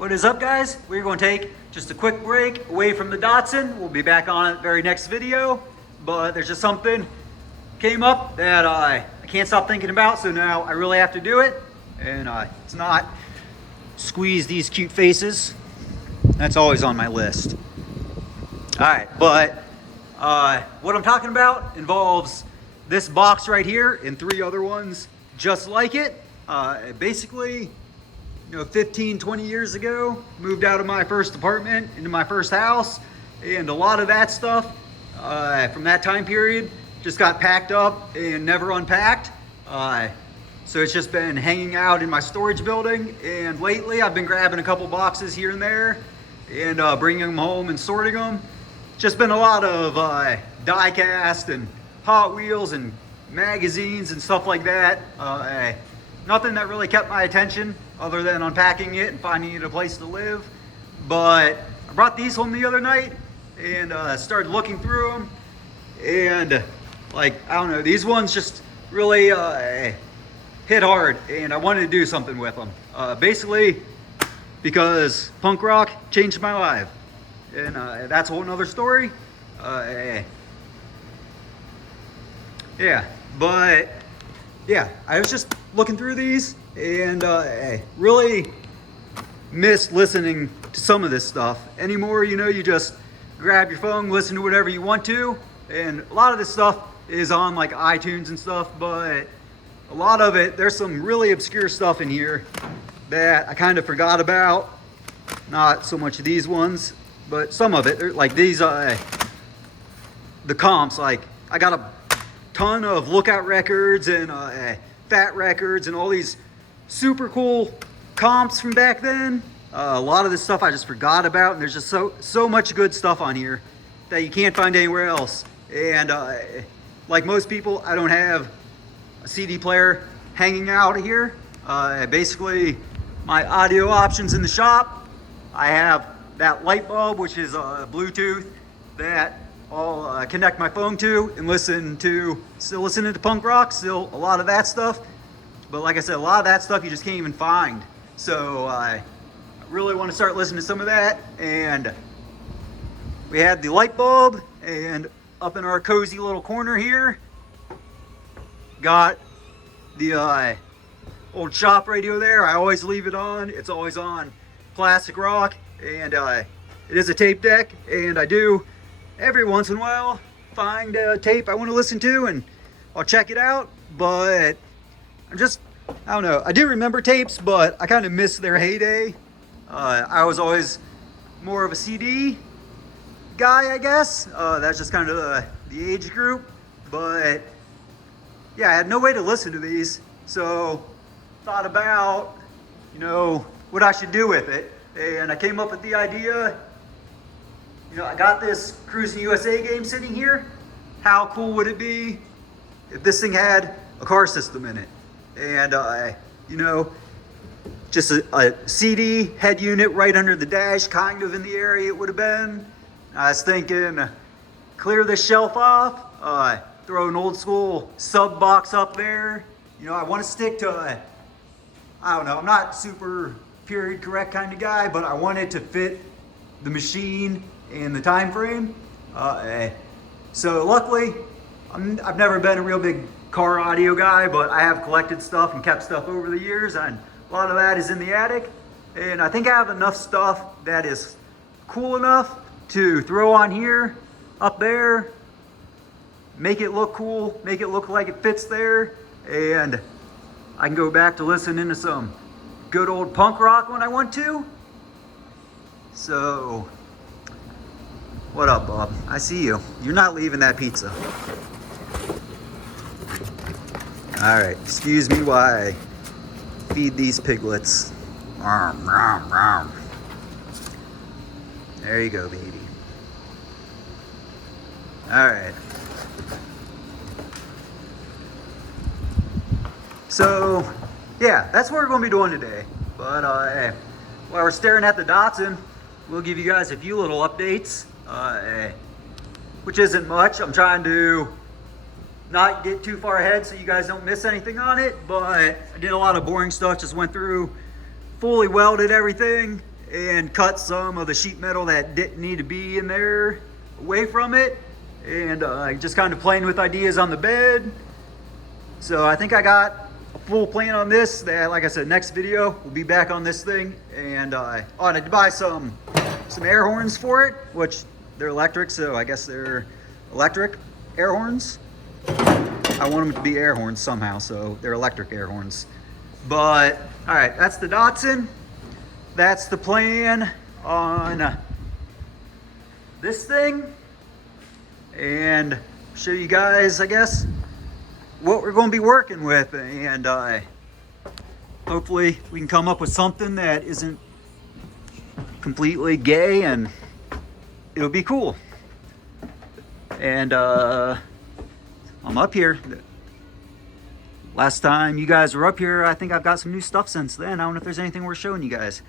What is up, guys? We're going to take just a quick break away from the Datsun. We'll be back on it very next video, but there's just something came up that I can't stop thinking about, so now I really have to do it. And it's not squeeze these cute faces. That's always on my list. All right, but what I'm talking about involves this box right here and 3 other ones just like it. Basically, 15, 20 years ago, moved out of my first apartment into my first house, and a lot of that stuff from that time period just got packed up and never unpacked. So it's just been hanging out in my storage building, and lately I've been grabbing a couple boxes here and there and bringing them home and sorting them. Just been a lot of die-cast and Hot Wheels and magazines and stuff like that. Nothing that really kept my attention other than unpacking it and finding it a place to live. But I brought these home the other night and started looking through them, and I don't know, these ones just really hit hard, and I wanted to do something with them. Basically because punk rock changed my life, and that's a whole nother story. Yeah, but yeah, I was just looking through these and really miss listening to some of this stuff anymore. You just grab your phone, listen to whatever you want to, and a lot of this stuff is on like iTunes and stuff, but a lot of it, there's some really obscure stuff in here that I kind of forgot about. Not so much of these ones, but some of it, like these, the comps. Like, I got a ton of Lookout records and Fat records and all these super cool comps from back then. A lot of this stuff I just forgot about, and there's just so much good stuff on here that you can't find anywhere else. And like most people, I don't have a CD player hanging out here. Basically, my audio options in the shop, I have that light bulb, which is Bluetooth, that I'll connect my phone to and still listening to punk rock, still a lot of that stuff. But like I said, a lot of that stuff you just can't even find. So I really want to start listening to some of that. And we had the light bulb, and up in our cozy little corner here, got the old shop radio there. I always leave it on. It's always on classic rock, and it is a tape deck, and I do every once in a while find a tape I want to listen to, and I'll check it out. But I don't know, I do remember tapes, but I kind of miss their heyday. I was always more of a CD guy, I guess. That's just kind of the age group. But yeah, I had no way to listen to these, so thought about what I should do with it, and I came up with the idea. I got this Cruis'N USA game sitting here. How cool would it be if this thing had a car system in it? And just a CD head unit right under the dash, kind of in the area it would have been. I was thinking, clear this shelf off, throw an old school sub box up there. I want to stick to, I don't know, I'm not super period correct kind of guy, but I want it to fit the machine and the time frame. So luckily, I've never been a real big car audio guy, but I have collected stuff and kept stuff over the years, and a lot of that is in the attic. And I think I have enough stuff that is cool enough to throw on here, up there, make it look cool, make it look like it fits there, and I can go back to listening to some good old punk rock when I want to. So, what up, Bob? I see you. You're not leaving that pizza. All right, excuse me while I feed these piglets. Rom, rom, rom. There you go, baby. All right. So, yeah, that's what we're going to be doing today. But while we're staring at the Datsun, we'll give you guys a few little updates, which isn't much. I'm trying to not get too far ahead so you guys don't miss anything on it, but I did a lot of boring stuff, just went through, fully welded everything, and cut some of the sheet metal that didn't need to be in there away from it, and just kind of playing with ideas on the bed. So I think I got a full plan on this. That, like I said, next video we'll be back on this thing, and I wanted to buy some air horns for it, which they're electric, so I guess they're electric air horns. I want them to be air horns somehow, so they're electric air horns. But all right, that's the Datsun. That's the plan on this thing, and show you guys, I guess, what we're going to be working with, and hopefully we can come up with something that isn't completely gay, and it'll be cool. And I'm up here. Last time you guys were up here, I think I've got some new stuff since then. I don't know if there's anything worth showing you guys.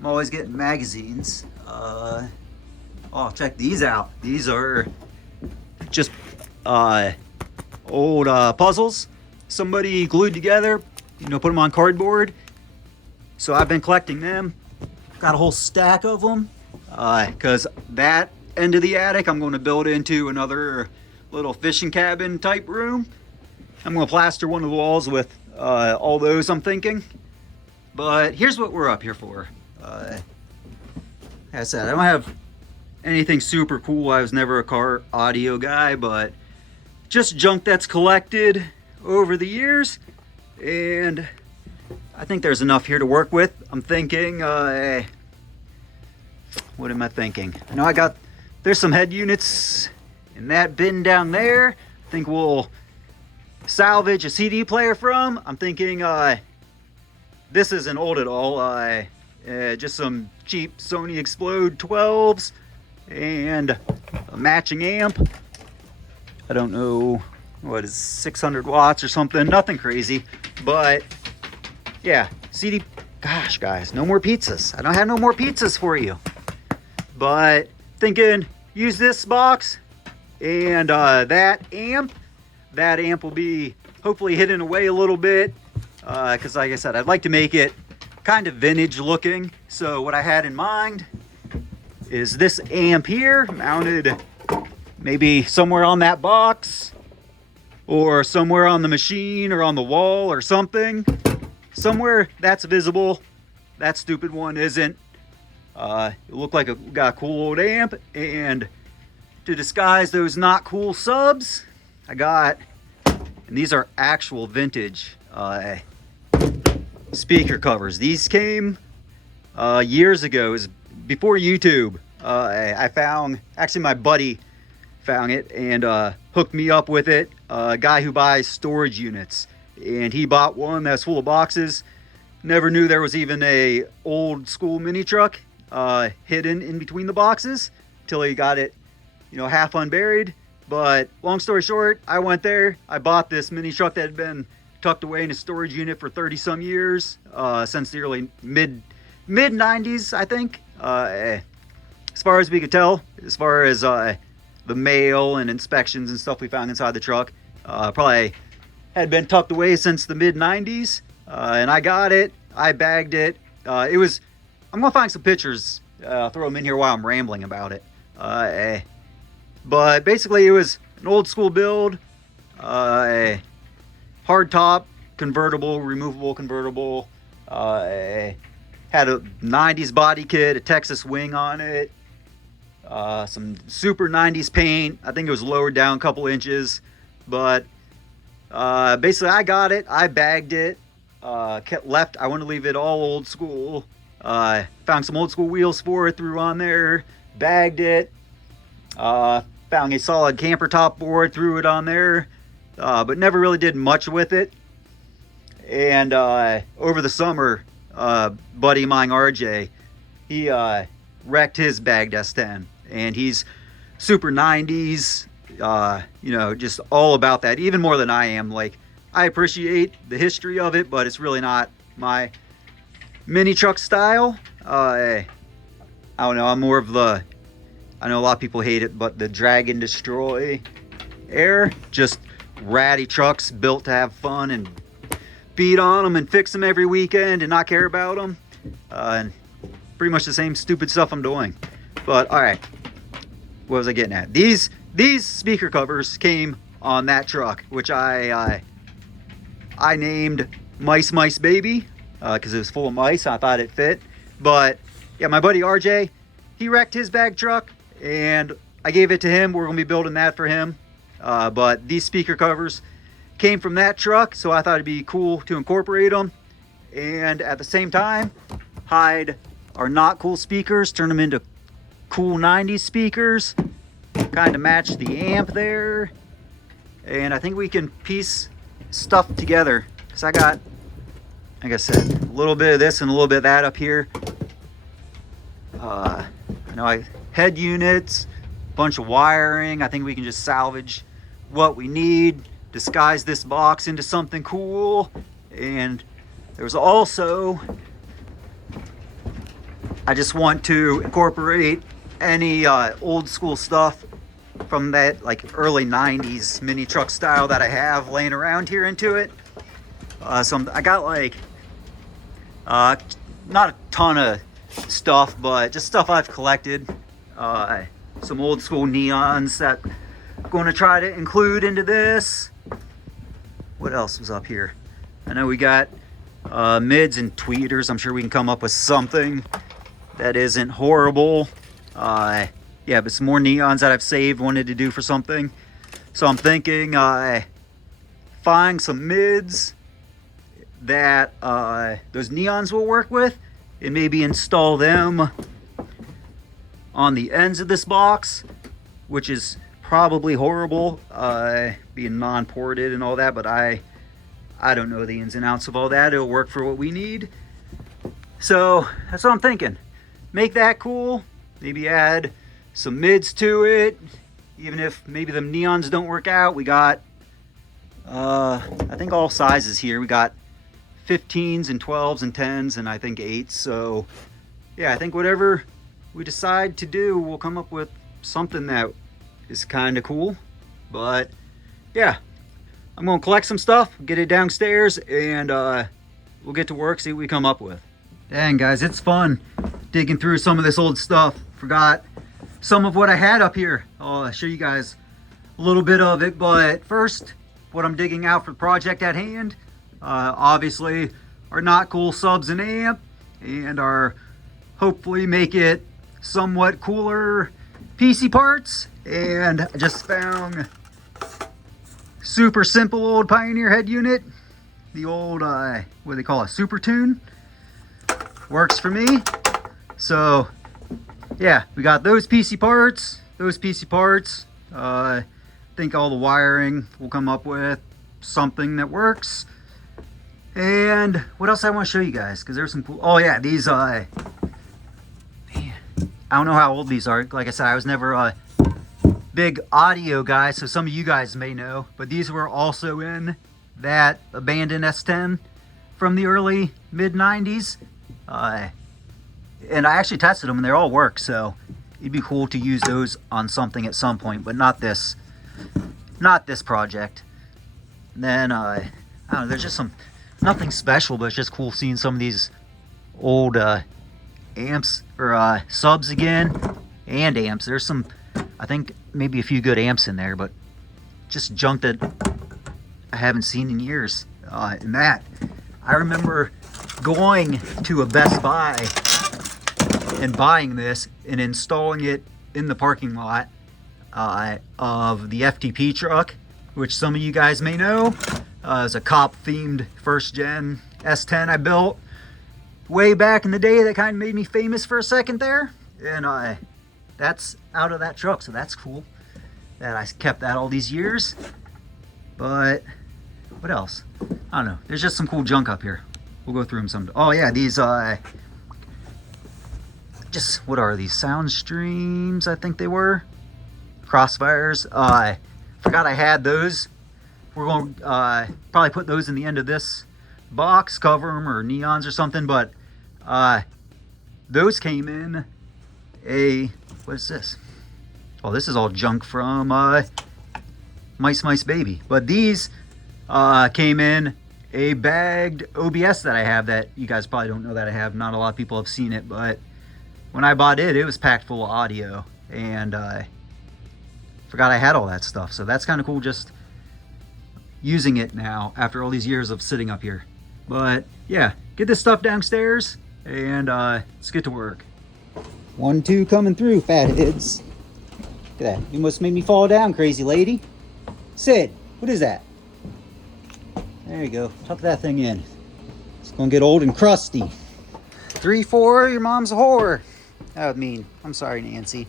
I'm always getting magazines. Oh, check these out. These are just old puzzles somebody glued together, you know, put them on cardboard. So I've been collecting them. Got a whole stack of them, because that end of the attic I'm going to build into another little fishing cabin type room. I'm going to plaster one of the walls with all those, I'm thinking. But here's what we're up here for. As I said, I don't have anything super cool. I was never a car audio guy, but just junk that's collected over the years, and I think there's enough here to work with. I'm thinking, what am I thinking? I know there's some head units in that bin down there. I think we'll salvage a CD player from. I'm thinking, this isn't old at all. Just some cheap Sony Explode 12s and a matching amp. I don't know what is 600 watts or something, nothing crazy, but yeah, CD. Gosh, guys, no more pizzas. I don't have no more pizzas for you, but thinking use this box and that amp will be hopefully hidden away a little bit, because like I said, I'd like to make it kind of vintage looking. So what I had in mind is this amp here mounted maybe somewhere on that box or somewhere on the machine or on the wall or something. Somewhere that's visible. That stupid one isn't. It looked like got a cool old amp, and to disguise those not cool subs, I got, and these are actual vintage speaker covers. These came years ago. It was before YouTube. I found, actually my buddy found it and hooked me up with it. A guy who buys storage units, and he bought one that's full of boxes. Never knew there was even a old school mini truck hidden in between the boxes till he got it, you know, half unburied. But long story short, I went there, I bought this mini truck that had been tucked away in a storage unit for 30 some years, since the early mid 90s, I think. As far as we could tell, as far as the mail and inspections and stuff we found inside the truck, probably had been tucked away since the mid 90s. And I got it, I bagged it. I'm gonna find some pictures, throw them in here while I'm rambling about it. But basically it was an old school build, a hard top convertible, removable convertible, had a 90s body kit, a Texas wing on it, some super 90s paint. I think it was lowered down a couple inches, but basically I got it, I bagged it, left. I want to leave it all old school. Found some old school wheels for it, threw on there, bagged it, found a solid camper top board, threw it on there, but never really did much with it. And over the summer, buddy of mine, RJ, he wrecked his bagged S10, and he's super 90s, you know, just all about that, even more than I am. Like, I appreciate the history of it, but it's really not my mini truck style. I don't know, I'm more of the, I know a lot of people hate it, but the drag and destroy air, just ratty trucks built to have fun and beat on them and fix them every weekend and not care about them. And pretty much the same stupid stuff I'm doing. But all right, what was I getting at? These speaker covers came on that truck, which I named Mice Baby, because it was full of mice. I thought it fit. But yeah, my buddy RJ, he wrecked his bag truck, and I gave it to him. We're gonna be building that for him. But these speaker covers came from that truck, so I thought it'd be cool to incorporate them, and at the same time hide our not cool speakers, turn them into cool 90s speakers, kind of match the amp there. And I think we can piece stuff together, because I got, like I said, a little bit of this and a little bit of that up here. Head units, bunch of wiring. I think we can just salvage what we need, disguise this box into something cool. And there's also, I just want to incorporate any old school stuff from that like early 90s mini truck style that I have laying around here into it. So I got like not a ton of stuff, but just stuff I've collected. Some old school neons that I'm going to try to include into this. What else was up here? I know we got mids and tweeters. I'm sure we can come up with something that isn't horrible. Yeah, but some more neons that I've saved, wanted to do for something. So I'm thinking find some mids that those neons will work with, and maybe install them on the ends of this box, which is probably horrible, being non-ported and all that, but I don't know the ins and outs of all that. It'll work for what we need. So that's what I'm thinking. Make that cool, maybe add some mids to it, even if maybe the neons don't work out. We got I think all sizes here. We got 15s and 12s and 10s and I think 8s. So yeah, I think whatever we decide to do, we'll come up with something that is kind of cool. But yeah, I'm gonna collect some stuff, get it downstairs, and we'll get to work, see what we come up with. Dang guys, it's fun digging through some of this old stuff. Forgot some of what I had up here. I'll show you guys a little bit of it, but first, what I'm digging out for the project at hand, obviously our not cool subs and amp, and our hopefully make it somewhat cooler PC parts. And I just found super simple old Pioneer head unit, the old what do they call it, Super Tune. Works for me. So yeah, we got those PC parts, I think all the wiring will come up with something that works. And what else I want to show you guys, because there's some cool, oh yeah, these man, I don't know how old these are. Like I said, I was never a big audio guy, so some of you guys may know, but these were also in that abandoned S10 from the early mid 90s. And I actually tested them and they all work, so it'd be cool to use those on something at some point, but not this project. And then I don't know, there's just nothing special, but it's just cool seeing some of these old amps or subs again, and amps. There's some, I think maybe a few good amps in there, but just junk that I haven't seen in years. And that, I remember going to a Best Buy and buying this and installing it in the parking lot of the FTP truck, which some of you guys may know is a cop themed first gen S10 I built way back in the day that kind of made me famous for a second there. And that's out of that truck, so that's cool that I kept that all these years. But what else? I don't know. There's just some cool junk up here. We'll go through them some. Oh yeah, these just, what are these? Sound streams, I think they were. Crossfires. I forgot I had those. We're going to probably put those in the end of this box, cover them, or neons or something. But those came in a, what is this? Oh, this is all junk from Mice Baby. But these came in a bagged OBS that I have that you guys probably don't know that I have. Not a lot of people have seen it, but when I bought it, it was packed full of audio, and I forgot I had all that stuff. So that's kind of cool, just using it now after all these years of sitting up here. But yeah, get this stuff downstairs and let's get to work. 1, 2 coming through, fatheads. Look at that. You must make me fall down, crazy lady. Sid, what is that? There you go. Tuck that thing in. It's gonna get old and crusty. 3, 4, your mom's a whore. That would mean. I'm sorry, Nancy.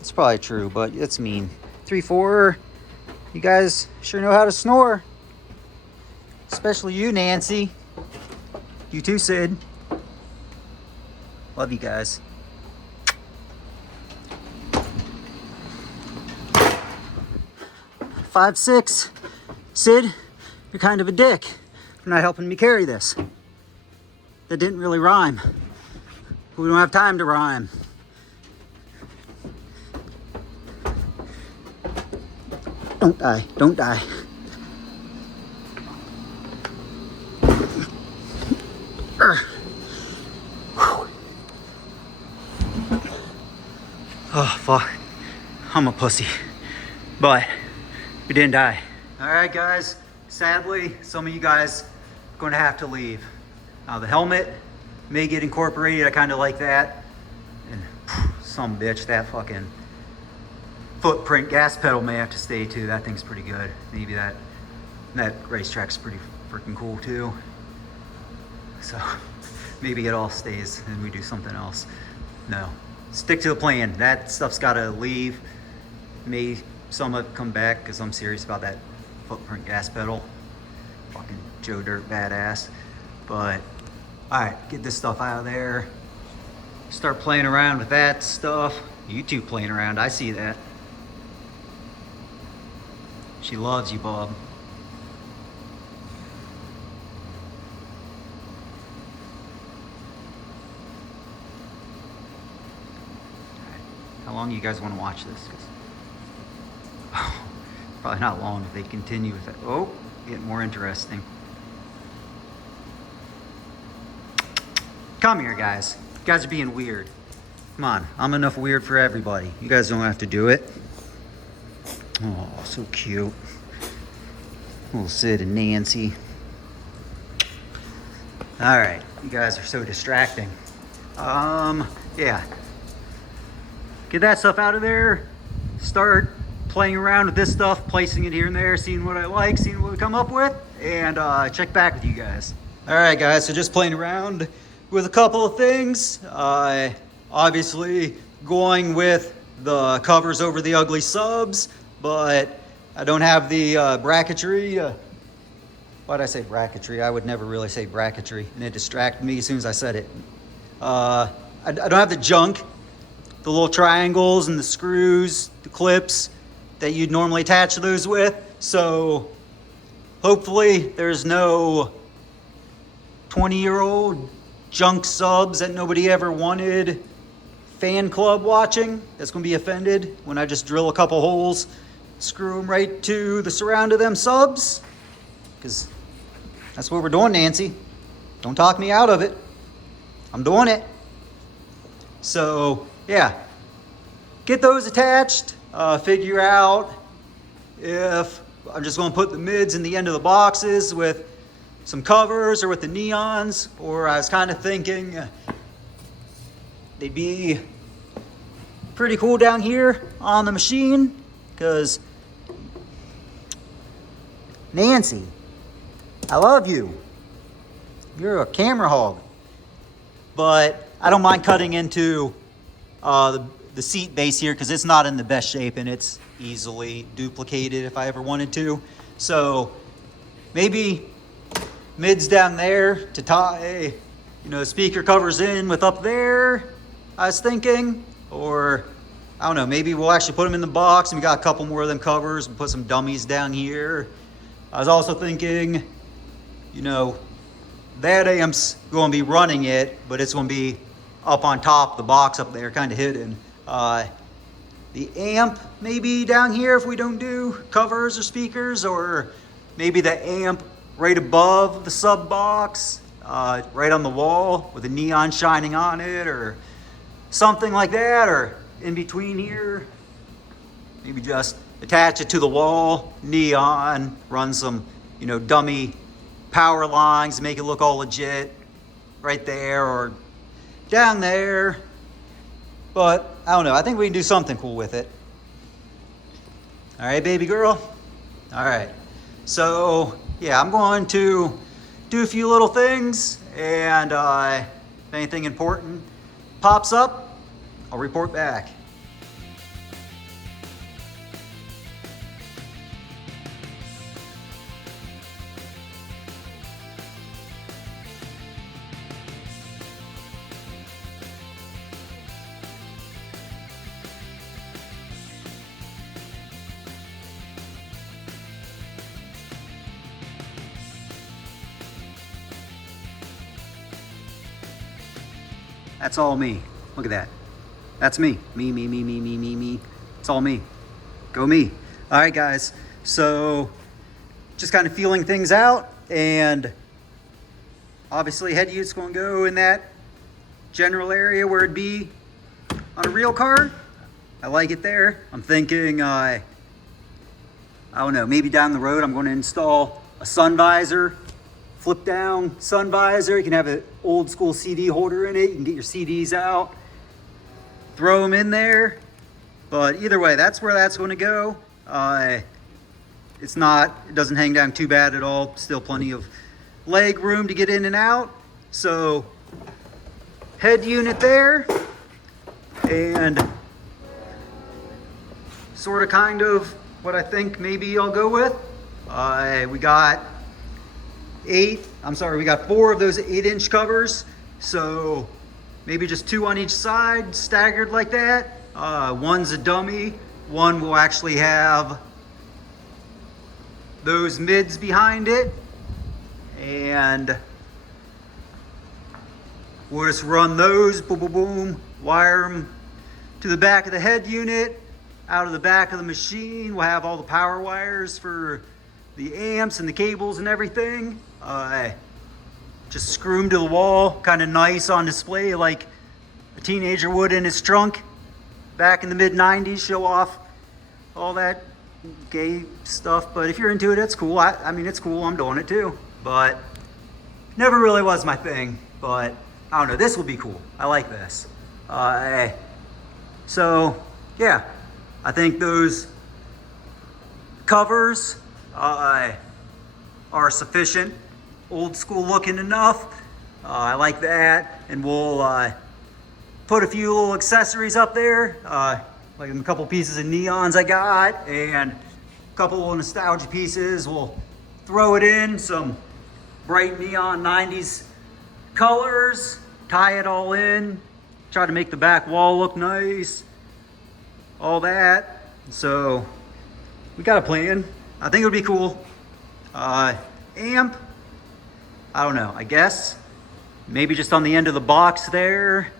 It's probably true, but it's mean. 3, 4, you guys sure know how to snore. Especially you, Nancy. You too, Sid. Love you guys. 5, 6. Sid, you're kind of a dick for not helping me carry this. That didn't really rhyme. We don't have time to rhyme. Don't die, don't die. Oh, fuck. I'm a pussy. But we didn't die. All right, guys. Sadly, some of you guys are going to have to leave. The helmet may get incorporated. I kind of like that. And some bitch, that fucking footprint gas pedal may have to stay too. That thing's pretty good. Maybe that racetrack's pretty freaking cool too. So maybe it all stays and we do something else. No, stick to the plan. That stuff's got to leave. May some of it come back because I'm serious about that footprint gas pedal. Fucking Joe Dirt badass. But all right, get this stuff out of there. Start playing around with that stuff. You two playing around, I see that. She loves you, Bob. How long do you guys want to watch this? Probably not long if they continue with it. Oh, getting more interesting. Come here, guys. You guys are being weird. Come on, I'm enough weird for everybody. You guys don't have to do it. Oh, so cute. Little Sid and Nancy. All right, you guys are so distracting. Yeah. Get that stuff out of there. Start playing around with this stuff, placing it here and there, seeing what I like, seeing what we come up with, and check back with you guys. All right, guys, so just playing around with a couple of things. Obviously going with the covers over the ugly subs, but I don't have the bracketry. Why'd I say bracketry? I would never really say bracketry, and it distracted me as soon as I said it. I don't have the junk, the little triangles and the screws, the clips that you'd normally attach those with. So hopefully there's no 20-year-old junk subs that nobody ever wanted fan club watching that's gonna be offended when I just drill a couple holes, screw them right to the surround of them subs, because that's what we're doing, Nancy. Don't talk me out of it. I'm doing it. So yeah, get those attached. Figure out if I'm just gonna put the mids in the end of the boxes with some covers or with the neons, or I was kind of thinking they'd be pretty cool down here on the machine, because Nancy, I love you. You're a camera hog. But I don't mind cutting into the seat base here because it's not in the best shape and it's easily duplicated if I ever wanted to. So maybe mids down there to tie, speaker covers in with up there, I was thinking. Or I don't know, maybe we'll actually put them in the box and we got a couple more of them covers and put some dummies down here. I was also thinking, that amp's going to be running it, but it's going to be up on top, the box up there, kind of hidden. The amp maybe down here if we don't do covers or speakers, or maybe the amp right above the sub box, right on the wall with the neon shining on it, or something like that, or in between here. Maybe just attach it to the wall, neon, run some, you know, dummy power lines, make it look all legit right there or down there. But I don't know, I think we can do something cool with it. All right, baby girl. All right, so yeah, I'm going to do a few little things, and if anything important pops up, I'll report back. That's all me. Look at that. That's me. Me. It's all me. Go me. All right, guys. So just kind of feeling things out, and obviously head unit's going to go in that general area where it'd be on a real car. I like it there. I'm thinking, I don't know, maybe down the road I'm going to install a sun visor. Flip down sun visor. You can have an old school CD holder in it. You can get your CDs out, throw them in there. But either way, that's where that's going to go. It doesn't hang down too bad at all. Still plenty of leg room to get in and out. So head unit there, and sort of kind of what I think maybe I'll go with. We got 4 of those 8-inch covers, so maybe just 2 on each side, staggered like that. One's a dummy, one will actually have those mids behind it, and we'll just run those, boom, boom, boom, wire them to the back of the head unit. Out of the back of the machine, we'll have all the power wires for the amps and the cables and everything. Just screw them to the wall, kind of nice on display like a teenager would in his trunk back in the mid-90s, show off all that gay stuff. But if you're into it, it's cool. I mean, it's cool, I'm doing it too, but never really was my thing. But I don't know, this will be cool. I like this. So yeah, I think those covers are sufficient, old school looking enough. I like that, and we'll put a few little accessories up there, like a couple pieces of neons I got, and a couple of nostalgia pieces. We'll throw it in some bright neon 90s colors, tie it all in, try to make the back wall look nice, all that. So we got a plan. I think it would be cool. Amp, I don't know, I guess maybe just on the end of the box there,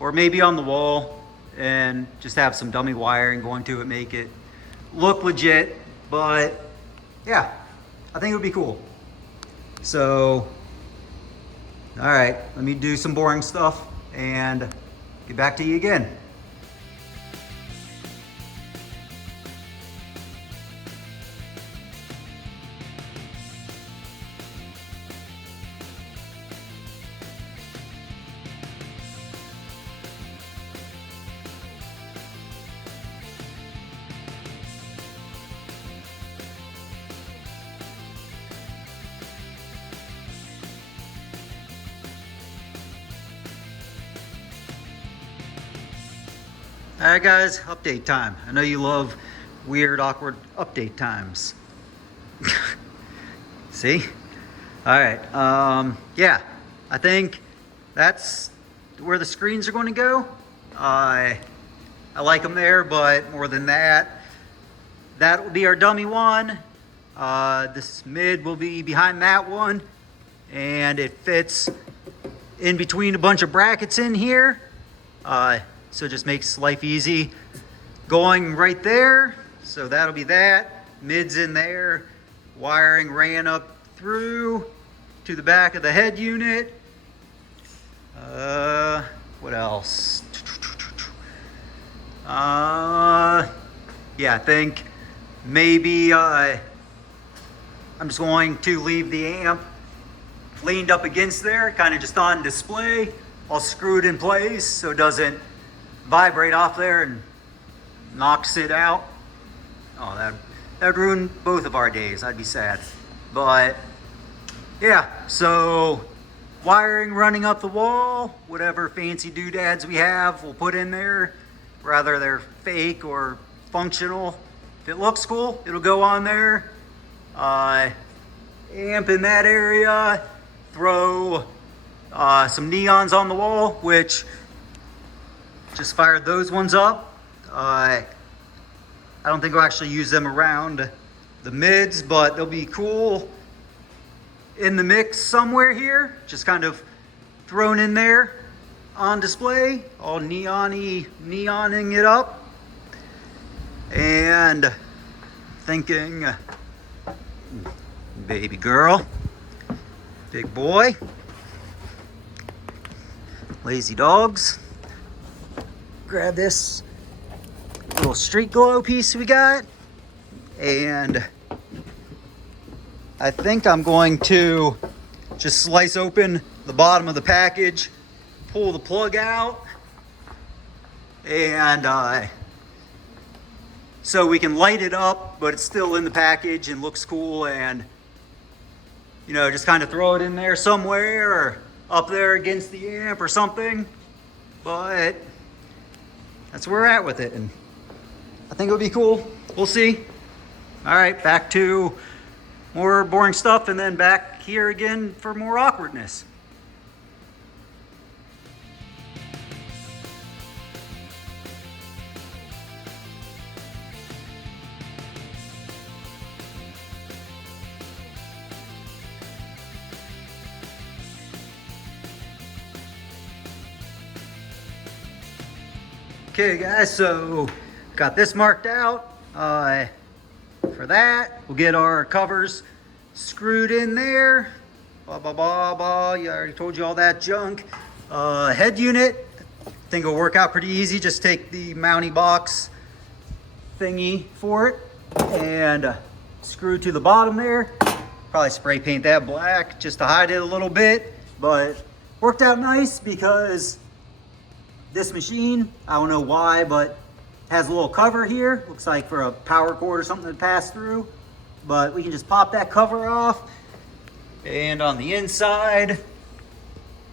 or maybe on the wall, and just have some dummy wiring going to it, make it look legit. But yeah, I think it would be cool. So all right, let me do some boring stuff and get back to you again. All right, guys, update time. I know you love weird, awkward update times. See? All right, yeah, I think that's where the screens are going to go. I like them there, but more than that, that will be our dummy one. This mid will be behind that one, and it fits in between a bunch of brackets in here. So it just makes life easy going right there. So that'll be that. Mid's in there. Wiring ran up through to the back of the head unit. What else? Yeah, I think maybe I'm just going to leave the amp leaned up against there, kind of just on display. I'll screw it in place so it doesn't vibrate off there and knocks it out. Oh, that'd ruin both of our days. I'd be sad. But yeah, so wiring running up the wall, whatever fancy doodads we have, we'll put in there. Whether they're fake or functional. If it looks cool, it'll go on there. Amp in that area. Throw some neons on the wall, which just fired those ones up. I don't think we'll actually use them around the mids, but they'll be cool in the mix somewhere here. Just kind of thrown in there on display, all neoning it up. And thinking, baby girl, big boy, lazy dogs. Grab this little street glow piece we got, and I think I'm going to just slice open the bottom of the package, pull the plug out, and so we can light it up, but it's still in the package and looks cool, and you know, just kind of throw it in there somewhere or up there against the amp or something. But that's where we're at with it, and I think it'll be cool. We'll see. All right, back to more boring stuff, and then back here again for more awkwardness. Okay guys, so got this marked out. For that, we'll get our covers screwed in there. Blah, blah, blah, blah. Yeah, I already told you all that junk. Head unit, I think it'll work out pretty easy. Just take the mounting box thingy for it and screw to the bottom there. Probably spray paint that black just to hide it a little bit, but worked out nice because this machine, I don't know why, but has a little cover here. Looks like for a power cord or something to pass through. But we can just pop that cover off. And on the inside,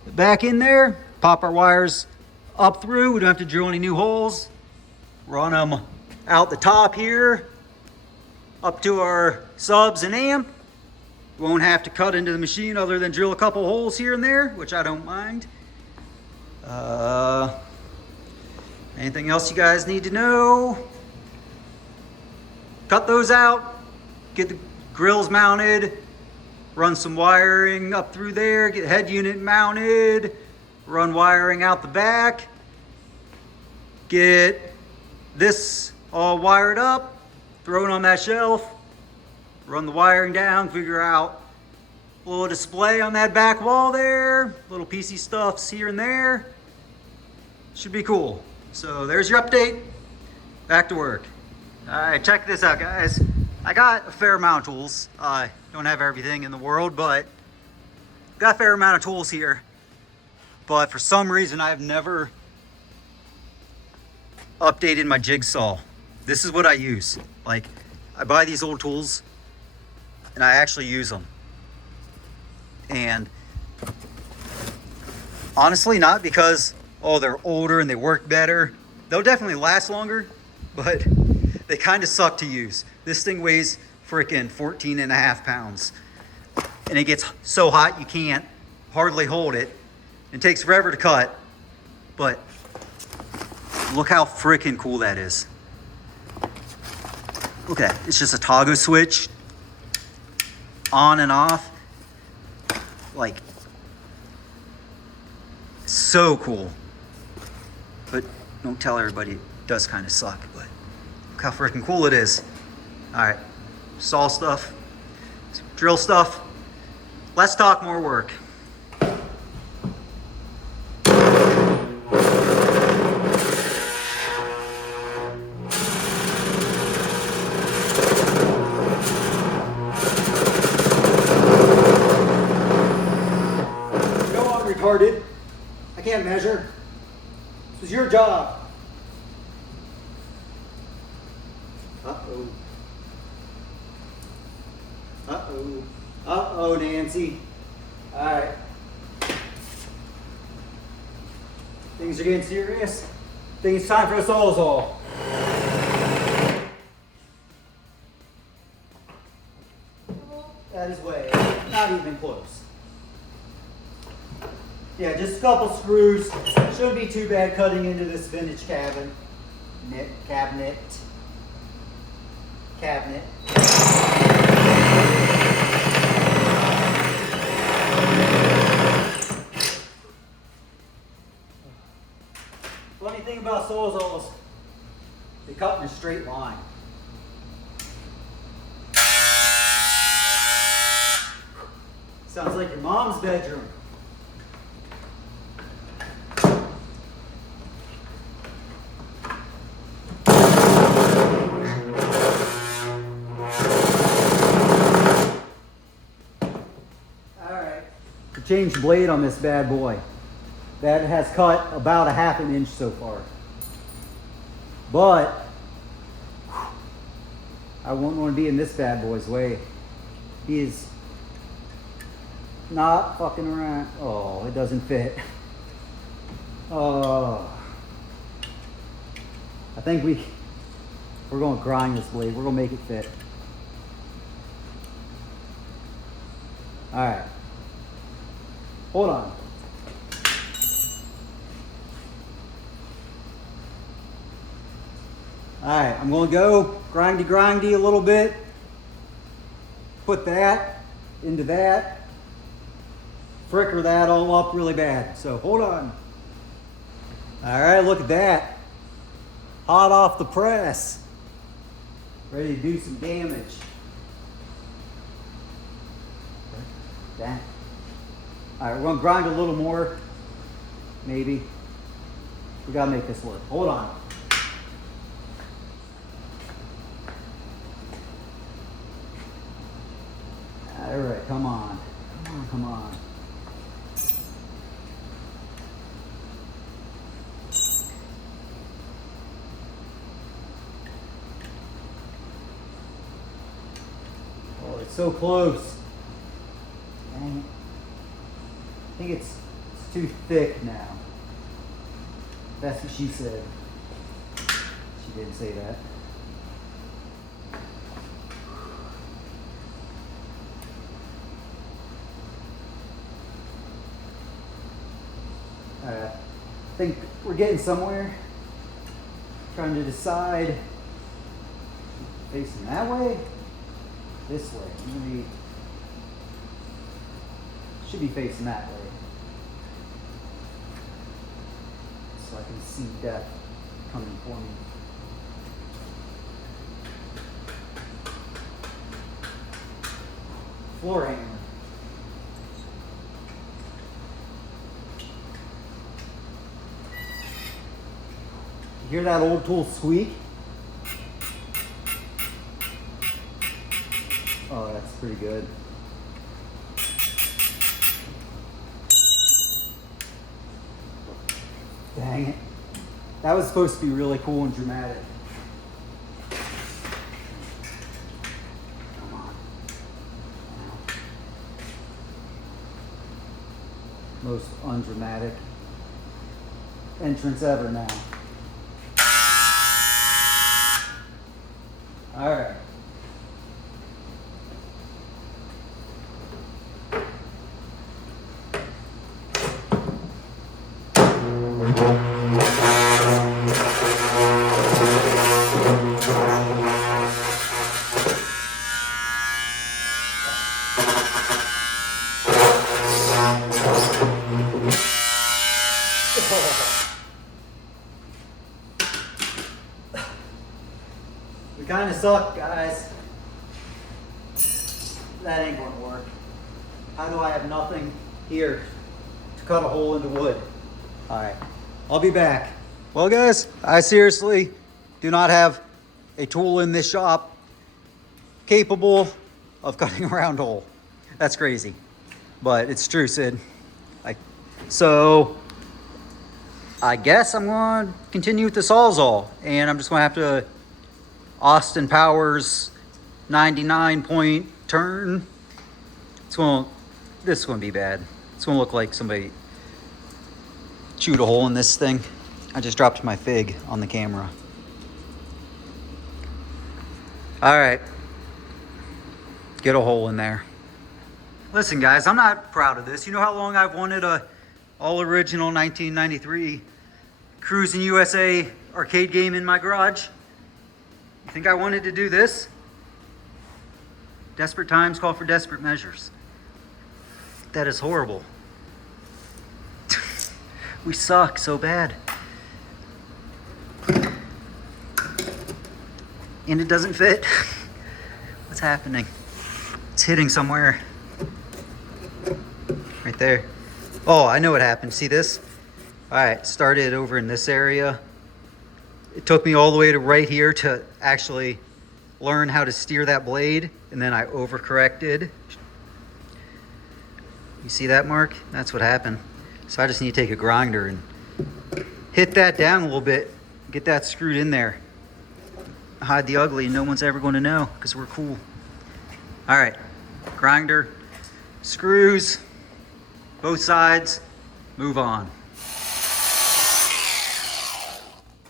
back in there, pop our wires up through. We don't have to drill any new holes. Run them out the top here, up to our subs and amp. Won't have to cut into the machine other than drill a couple holes here and there, which I don't mind. Anything else you guys need to know? Cut those out, get the grills mounted, run some wiring up through there, get head unit mounted, run wiring out the back, get this all wired up, throw it on that shelf, run the wiring down, figure out a little display on that back wall there, little PC stuffs here and there. Should be cool. So there's your update. Back to work. All right, check this out, guys. I got a fair amount of tools. I don't have everything in the world, but got a fair amount of tools here. But for some reason, I've never updated my jigsaw. This is what I use. Like, I buy these old tools and I actually use them. And honestly, not because oh, they're older and they work better. They'll definitely last longer, but they kind of suck to use. This thing weighs freaking 14.5 pounds. And it gets so hot you can't hardly hold it. It takes forever to cut, but look how freaking cool that is. Look at that, it's just a toggle switch, on and off. Like, so cool. But don't tell everybody it does kind of suck, but look how freaking cool it is. All right, saw stuff, drill stuff. Let's talk more work. started. I can't measure. This was your job. Uh-oh. Uh-oh. Uh-oh, Nancy. All right. Things are getting serious. I think it's time for a sawzall. That is way, not even close. Yeah, just a couple screws. Shouldn't be too bad cutting into this vintage cabinet. Funny thing about sawzalls, they cut in a straight line. Sounds like your mom's bedroom. Alright, change blade on this bad boy. That has cut about a ½ inch so far. But I won't want to be in this bad boy's way. He is not fucking around. Oh, it doesn't fit. Oh. I think we're going to grind this blade. We're going to make it fit. All right. Hold on. All right, I'm going to go grindy a little bit. Put that into that. Fricker that all up really bad. So hold on. All right, look at that. Hot off the press. Ready to do some damage. That. All right, we're gonna grind a little more. Maybe. We gotta make this work. Hold on. All right, come on. Come on. Oh, it's so close. Dang it. I think it's too thick now. That's what she said. She didn't say that. I think we're getting somewhere. Trying to decide, facing that way, this way. Maybe should be facing that way, so I can see death coming for me. Floor hanger. You hear that old tool squeak? Oh, that's pretty good. Dang it. That was supposed to be really cool and dramatic. Come on. Most undramatic entrance ever now. All right. We kind of suck, guys. That ain't gonna work. How do I have nothing here to cut a hole into wood? All right, I'll be back. Well, guys, I seriously do not have a tool in this shop capable of cutting a round hole. That's crazy, but it's true, Sid. So I guess I'm going to continue with the Sawzall, and I'm just going to have to Austin Powers 99 point turn. This is going to be bad. It's going to look like somebody chewed a hole in this thing. I just dropped my fig on the camera. All right. Get a hole in there. Listen, guys, I'm not proud of this. You know how long I've wanted a all original 1993 Cruis'N USA arcade game in my garage? You think I wanted to do this? Desperate times call for desperate measures. That is horrible. We suck so bad. And it doesn't fit. What's happening? It's hitting somewhere. Right there. Oh, I know what happened. See this? All right, started over in this area. It took me all the way to right here to actually learn how to steer that blade, and then I overcorrected. You see that, Mark? That's what happened. So I just need to take a grinder and hit that down a little bit, get that screwed in there. Hide the ugly, and no one's ever going to know because we're cool. All right, grinder, screws, both sides, move on.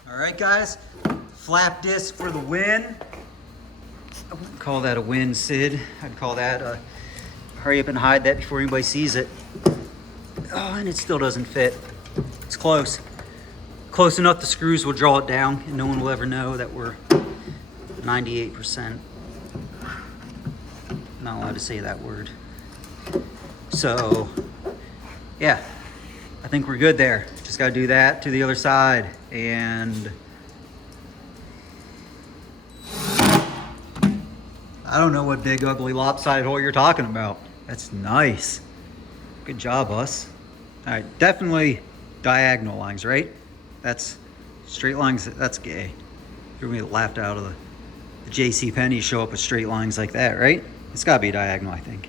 All right, guys, flap disc for the win. I wouldn't call that a win, Sid. I'd call that a hurry up and hide that before anybody sees it. Oh, and it still doesn't fit. It's close. Close enough the screws will draw it down and no one will ever know that we're 98%. Not allowed to say that word. So, yeah, I think we're good there. Just gotta do that to the other side. And I don't know what big, ugly, lopsided hole you're talking about. That's nice. Good job, us. All right, definitely diagonal lines, right? That's straight lines, that's gay. You're gonna get laughed out of the J.C. Penney show up with straight lines like that, right? It's gotta be diagonal, I think.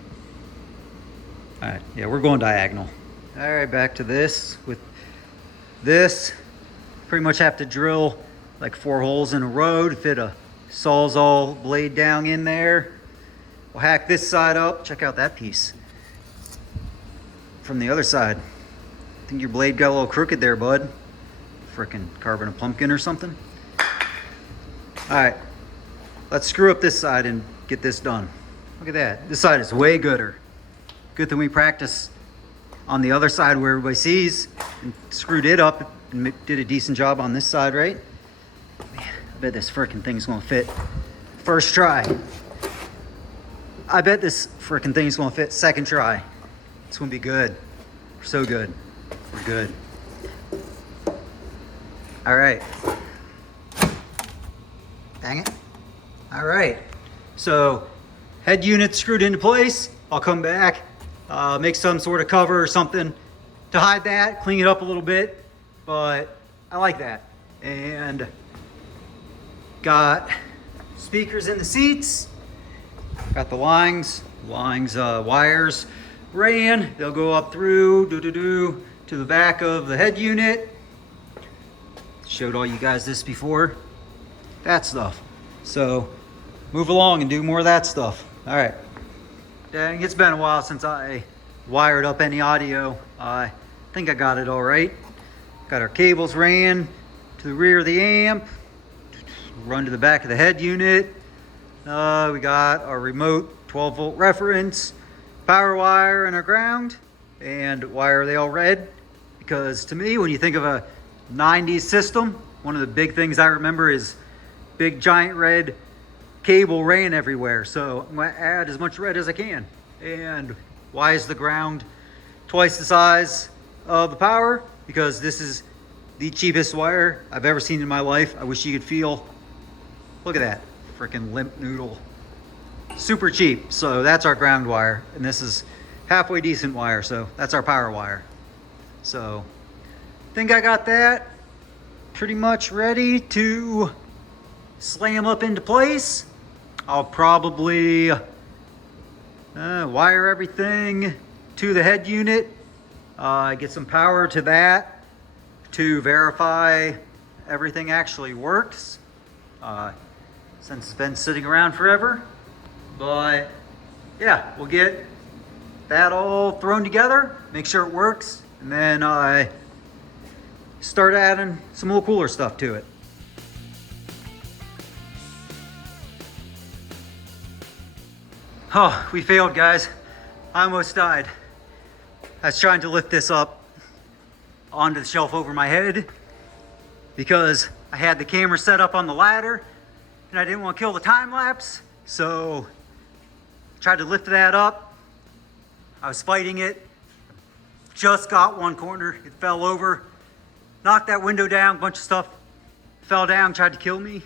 All right, yeah, we're going diagonal. All right, back to this. With this, pretty much have to drill like 4 holes in a row to fit a Sawzall blade down in there. We'll hack this side up. Check out that piece from the other side. I think your blade got a little crooked there, bud. Frickin' carving a pumpkin or something. All right, let's screw up this side and get this done. Look at that. This side is way gooder. Good thing we practice on the other side where everybody sees and screwed it up and did a decent job on this side, right? Man, I bet this frickin' thing's gonna fit first try. I bet this frickin' thing's gonna fit second try. It's gonna be good. We're so good. We're good. All right. Dang it. All right. So head unit screwed into place. I'll come back, make some sort of cover or something to hide that, clean it up a little bit, but I like that. And got speakers in the seats, got the wires ran, they'll go up through to the back of the head unit. Showed all you guys this before, that stuff. So move along and do more of that stuff. All right. Dang, it's been a while since I wired up any audio. I think I got it all right. Got our cables ran to the rear of the amp, run to the back of the head unit. We got our remote 12-volt reference, power wire, and our ground. And why are they all red? Because to me, when you think of a 90s system, one of the big things I remember is big giant red cable ran everywhere. So I'm going to add as much red as I can. And why is the ground twice the size of the power? Because this is the cheapest wire I've ever seen in my life. I wish you could feel. Look at that freaking limp noodle. Super cheap. So that's our ground wire. And this is halfway decent wire. So that's our power wire. So I think I got that pretty much ready to slam up into place. I'll probably wire everything to the head unit Get some power to that to verify everything actually works, since it's been sitting around forever. But yeah, we'll get that all thrown together, make sure it works, and then start adding some little cooler stuff to it. Oh, we failed, guys. I almost died. I was trying to lift this up onto the shelf over my head because I had the camera set up on the ladder and I didn't want to kill the time lapse. So I tried to lift that up. I was fighting it. Just got one corner. It fell over. Knocked that window down. A bunch of stuff fell down, tried to kill me.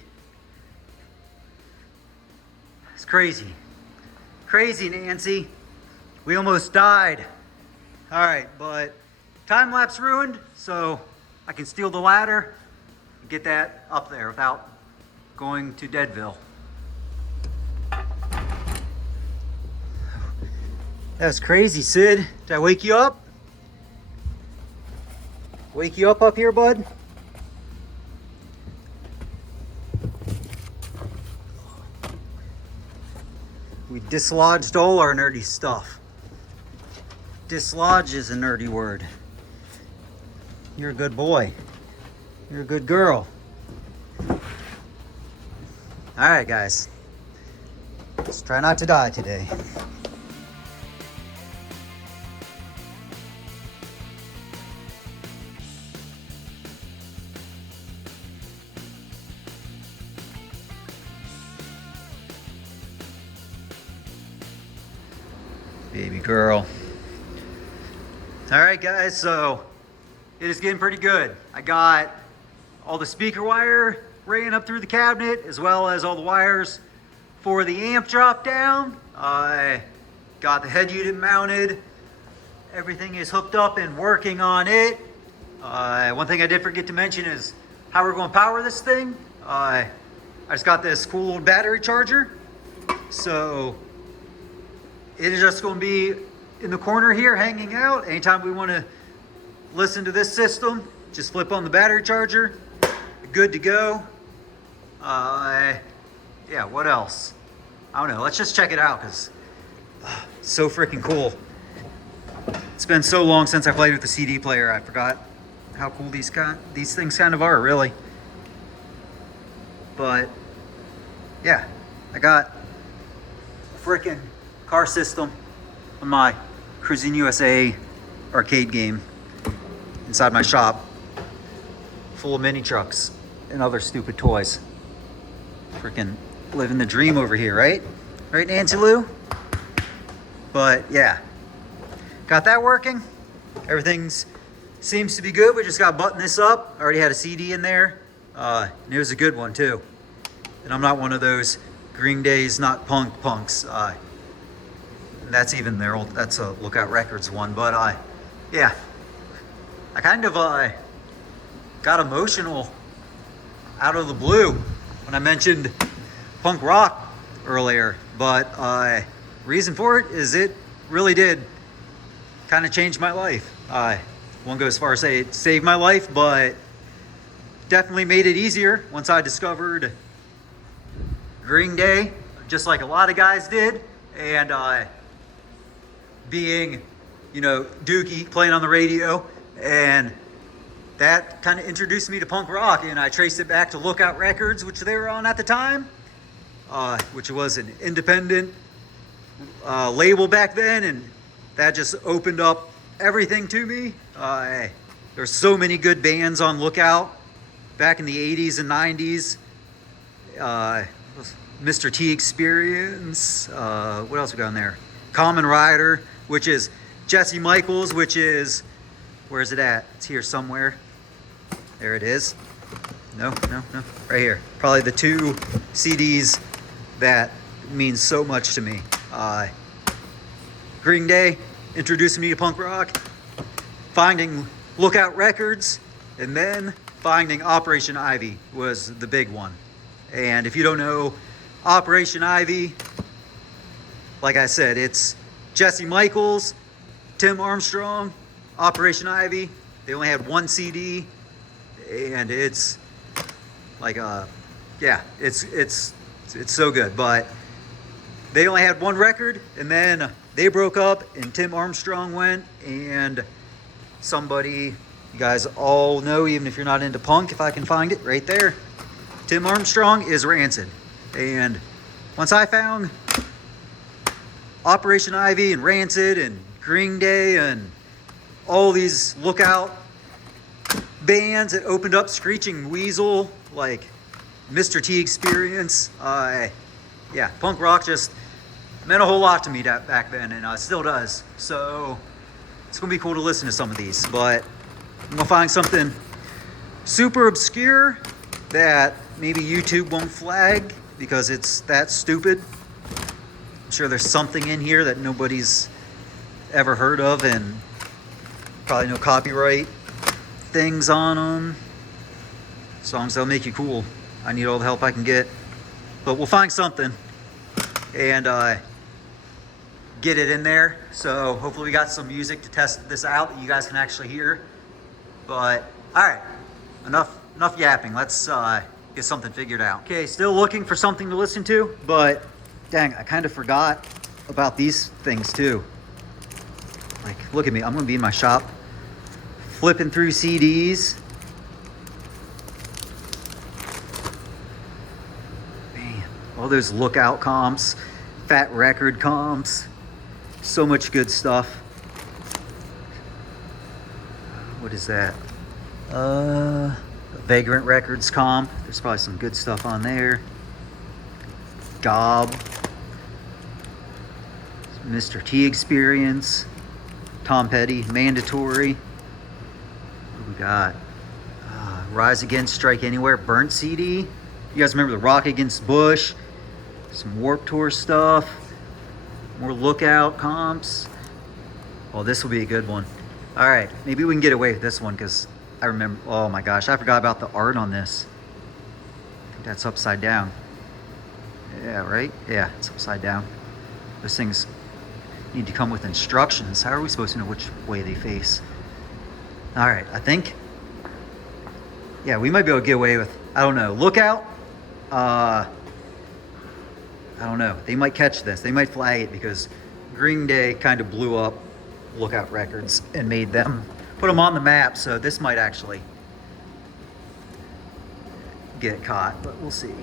It's crazy. Crazy, Nancy. We almost died. All right, but time lapse ruined, so I can steal the ladder and get that up there without going to Deadville. That was crazy, Sid. Did I wake you up? Wake you up here, bud? We dislodged all our nerdy stuff. Dislodge is a nerdy word. You're a good boy. You're a good girl. All right, guys. Let's try not to die today. Baby girl. All right, guys, so it is getting pretty good. I got all the speaker wire ran up through the cabinet, as well as all the wires for the amp drop down. I got the head unit mounted. Everything is hooked up and working on it. One thing I did forget to mention is how we're going to power this thing. I just got this cool little battery charger. So it is just going to be in the corner here hanging out. Anytime we want to listen to this system, just flip on the battery charger. Good to go. Yeah, what else? I don't know. Let's just check it out because it's so freaking cool. It's been so long since I played with the CD player. I forgot how cool these things kind of are, really. But yeah, I got a freaking car system on my Cruis'N USA arcade game inside my shop, full of mini trucks and other stupid toys. Freaking living the dream over here, right? Right, Nancy Lou? But yeah, got that working. Everything seems to be good. We just got to button this up. I already had a CD in there, and it was a good one too. And I'm not one of those Green Day's not punk punks. That's even their old, that's a Lookout Records one. But yeah, I kind of got emotional out of the blue when I mentioned punk rock earlier. But reason for it is it really did kind of change my life. Won't go as far as say it saved my life, but definitely made it easier once I discovered Green Day, just like a lot of guys did. And being, Dookie, playing on the radio, and that kind of introduced me to punk rock, and I traced it back to Lookout Records, which they were on at the time, which was an independent label back then, and that just opened up everything to me. There's so many good bands on Lookout back in the 80s and 90s. Mr. T Experience, what else we got in there? Common Rider, which is Jesse Michaels, which is, where is it at? It's here somewhere. There it is. No, right here. Probably the two CDs that mean so much to me. Green Day introducing me to punk rock, finding Lookout Records, and then finding Operation Ivy was the big one. And if you don't know Operation Ivy, like I said, it's Jesse Michaels, Tim Armstrong, Operation Ivy. They only had one CD, and it's like yeah, it's so good. But they only had one record, and then they broke up, and Tim Armstrong went, and somebody you guys all know, even if you're not into punk, if I can find it right there. Tim Armstrong is Rancid. And once I found Operation Ivy and Rancid and Green Day and all these Lookout bands that opened up, Screeching Weasel, like Mr. T Experience, yeah, punk rock just meant a whole lot to me back then, and still does. So it's gonna be cool to listen to some of these, but I'm gonna find something super obscure that maybe YouTube won't flag because it's that stupid. I'm sure there's something in here that nobody's ever heard of, and probably no copyright things on them. Songs that'll make you cool. I need all the help I can get, but we'll find something and get it in there. So hopefully we got some music to test this out that you guys can actually hear. But all right, enough yapping. Let's get something figured out. Okay, still looking for something to listen to, but dang, I kind of forgot about these things too. Like, look at me, I'm gonna be in my shop flipping through CDs. Man, all those Lookout comps, Fat Record comps, so much good stuff. What is that? Vagrant Records comp. There's probably some good stuff on there. Gob. Mr. T Experience. Tom Petty, Mandatory. What do we got? Rise Against, Strike Anywhere, Burnt CD. You guys remember the Rock Against Bush? Some Warped Tour stuff. More Lookout comps. Oh, this will be a good one. All right, maybe we can get away with this one because I remember, oh my gosh, I forgot about the art on this. I think that's upside down. Yeah, right? Yeah, it's upside down. Those things need to come with instructions. How are we supposed to know which way they face? All right, I think, yeah, we might be able to get away with, I don't know, Lookout. I don't know. They might catch this. They might flag it because Green Day kind of blew up Lookout Records and made them, put them on the map. So this might actually get caught, but we'll see.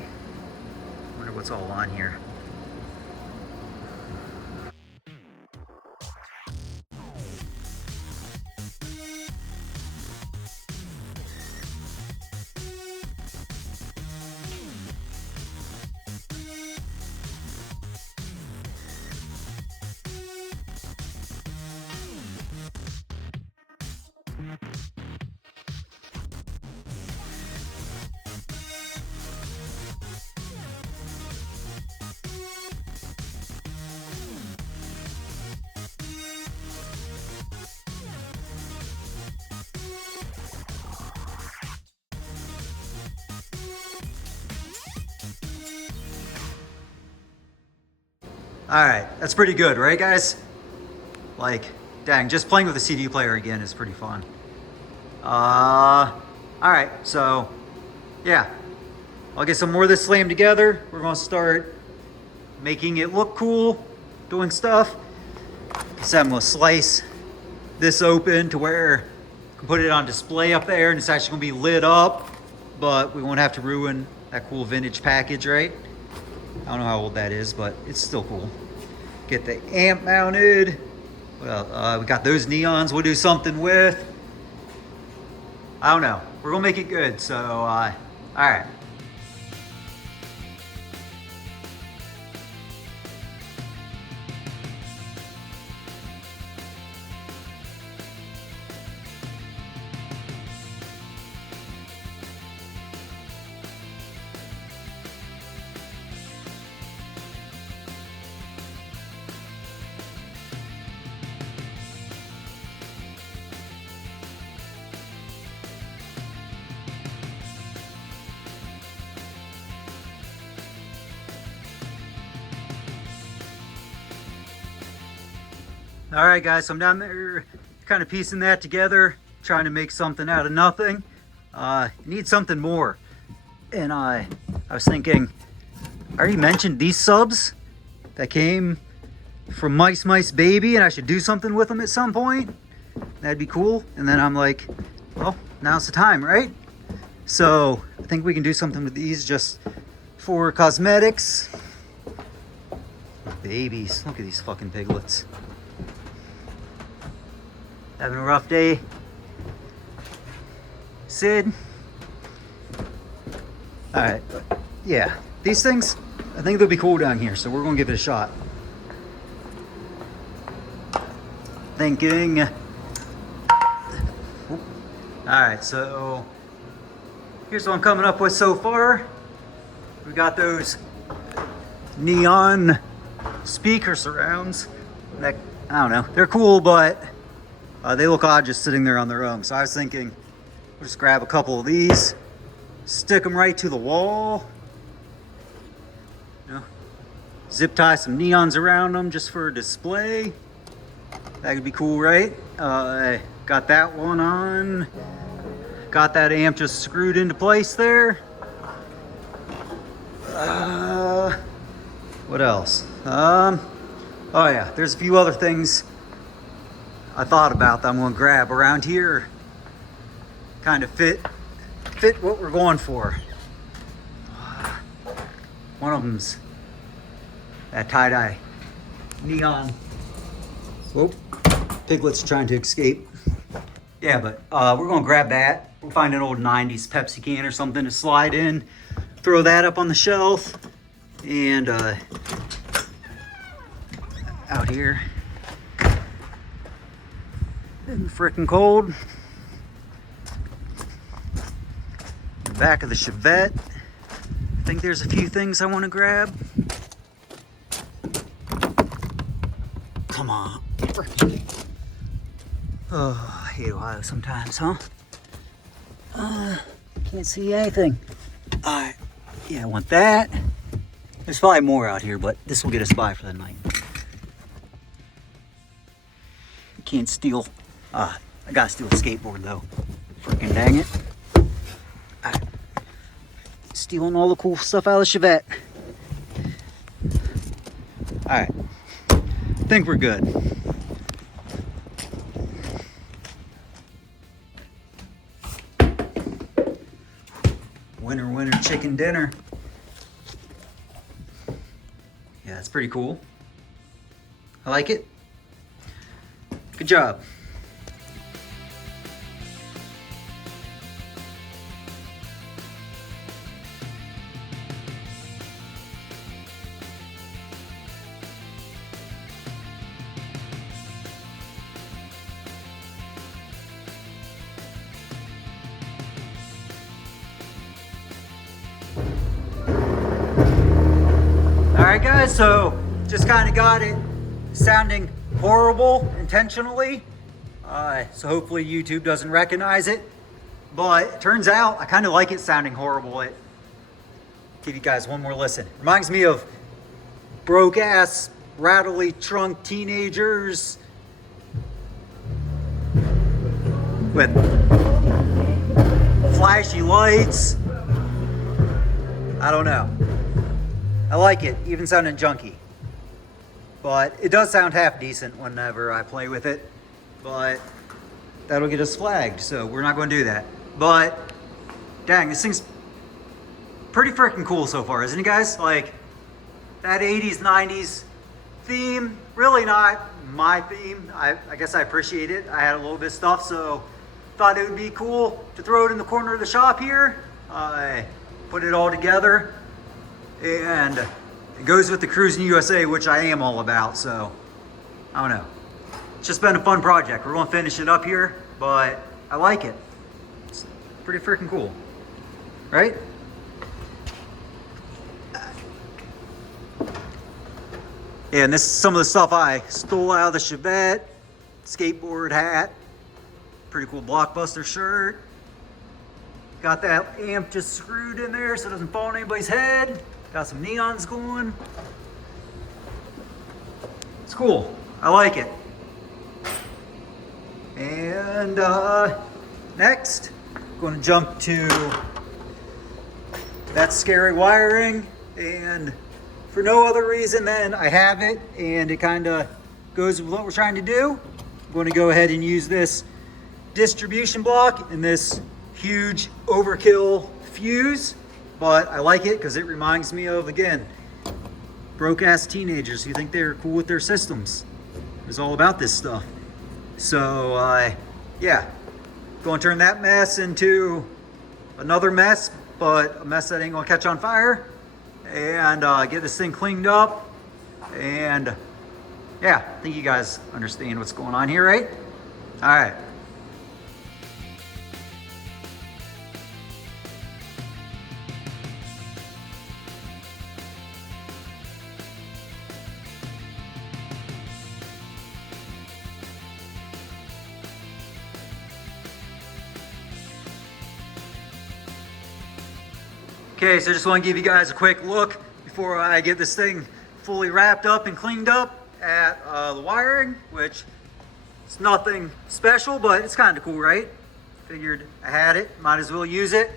Wonder what's all on here. All right, that's pretty good, right guys? Like, dang, just playing with a CD player again is pretty fun. All right, so yeah, I'll get some more of this slammed together. We're gonna start making it look cool, doing stuff. So I'm gonna slice this open to where I can put it on display up there, and it's actually gonna be lit up, but we won't have to ruin that cool vintage package, right? I don't know how old that is, but it's still cool. Get the amp mounted. Well, we got those neons we'll do something with. I don't know. We're gonna make it good, so, all right. All right, guys, so I'm down there kind of piecing that together, trying to make something out of nothing. Need something more. And I was thinking, I already mentioned these subs that came from Mice Baby, and I should do something with them at some point. That'd be cool. And then I'm like, well, now's the time, right? So I think we can do something with these just for cosmetics. Babies, look at these fucking piglets. Having a rough day, Sid? All right, yeah, these things, I think they'll be cool down here, so we're gonna give it a shot. Thinking, all right, so here's what I'm coming up with so far. We got those neon speaker surrounds that, I don't know, they're cool, but they look odd just sitting there on their own. So I was thinking, we'll just grab a couple of these, stick them right to the wall, you know, zip tie some neons around them just for a display. That could be cool, right? I got that one on, got that amp just screwed into place there. What else? Oh yeah, there's a few other things I thought about that I'm gonna grab around here. Kind of fit what we're going for. One of them's that tie-dye neon. Whoop, piglet's trying to escape. Yeah, but we're gonna grab that. We'll find an old 90s Pepsi can or something to slide in, throw that up on the shelf, and out here in the frickin' cold. The back of the Chevette. I think there's a few things I want to grab. Come on. Oh, I hate Ohio sometimes, huh? Can't see anything. Alright. Yeah, I want that. There's probably more out here, but this will get us by for the night. Can't steal. I gotta steal a skateboard though. Freaking dang it. Alright. Stealing all the cool stuff out of the Chevette. Alright. I think we're good. Winter chicken dinner. Yeah, that's pretty cool. I like it. Good job. Alright guys, so just kind of got it sounding horrible intentionally. So hopefully YouTube doesn't recognize it. But it turns out I kind of like it sounding horrible. Give you guys one more listen. Reminds me of broke ass, rattly trunk teenagers with flashy lights. I don't know. I like it, even sounding junky. But it does sound half decent whenever I play with it. But that'll get us flagged, so we're not going to do that. But dang, this thing's pretty freaking cool so far, isn't it, guys? Like that 80s, 90s theme, really not my theme. I guess I appreciate it. I had a little bit of stuff, so thought it would be cool to throw it in the corner of the shop here. I put it all together. And it goes with the Cruis'N USA, which I am all about, so I don't know. It's just been a fun project. We're gonna finish it up here, but I like it. It's pretty freaking cool, right? Yeah, and this is some of the stuff I stole out of the Chevette. Skateboard hat, pretty cool Blockbuster shirt. Got that amp just screwed in there so it doesn't fall on anybody's head. Got some neons going. It's cool. I like it. And next, I'm going to jump to that scary wiring, and for no other reason than I have it and it kind of goes with what we're trying to do. I'm going to go ahead and use this distribution block and this huge overkill fuse, but I like it because it reminds me of, again, broke ass teenagers who think they're cool with their systems. It's all about this stuff. So yeah, going to turn that mess into another mess, but a mess that ain't gonna catch on fire, and get this thing cleaned up. And yeah, I think you guys understand what's going on here, right? All right. Okay, so I just want to give you guys a quick look before I get this thing fully wrapped up and cleaned up at the wiring, which is nothing special, but it's kind of cool, right? Figured I had it, might as well use it.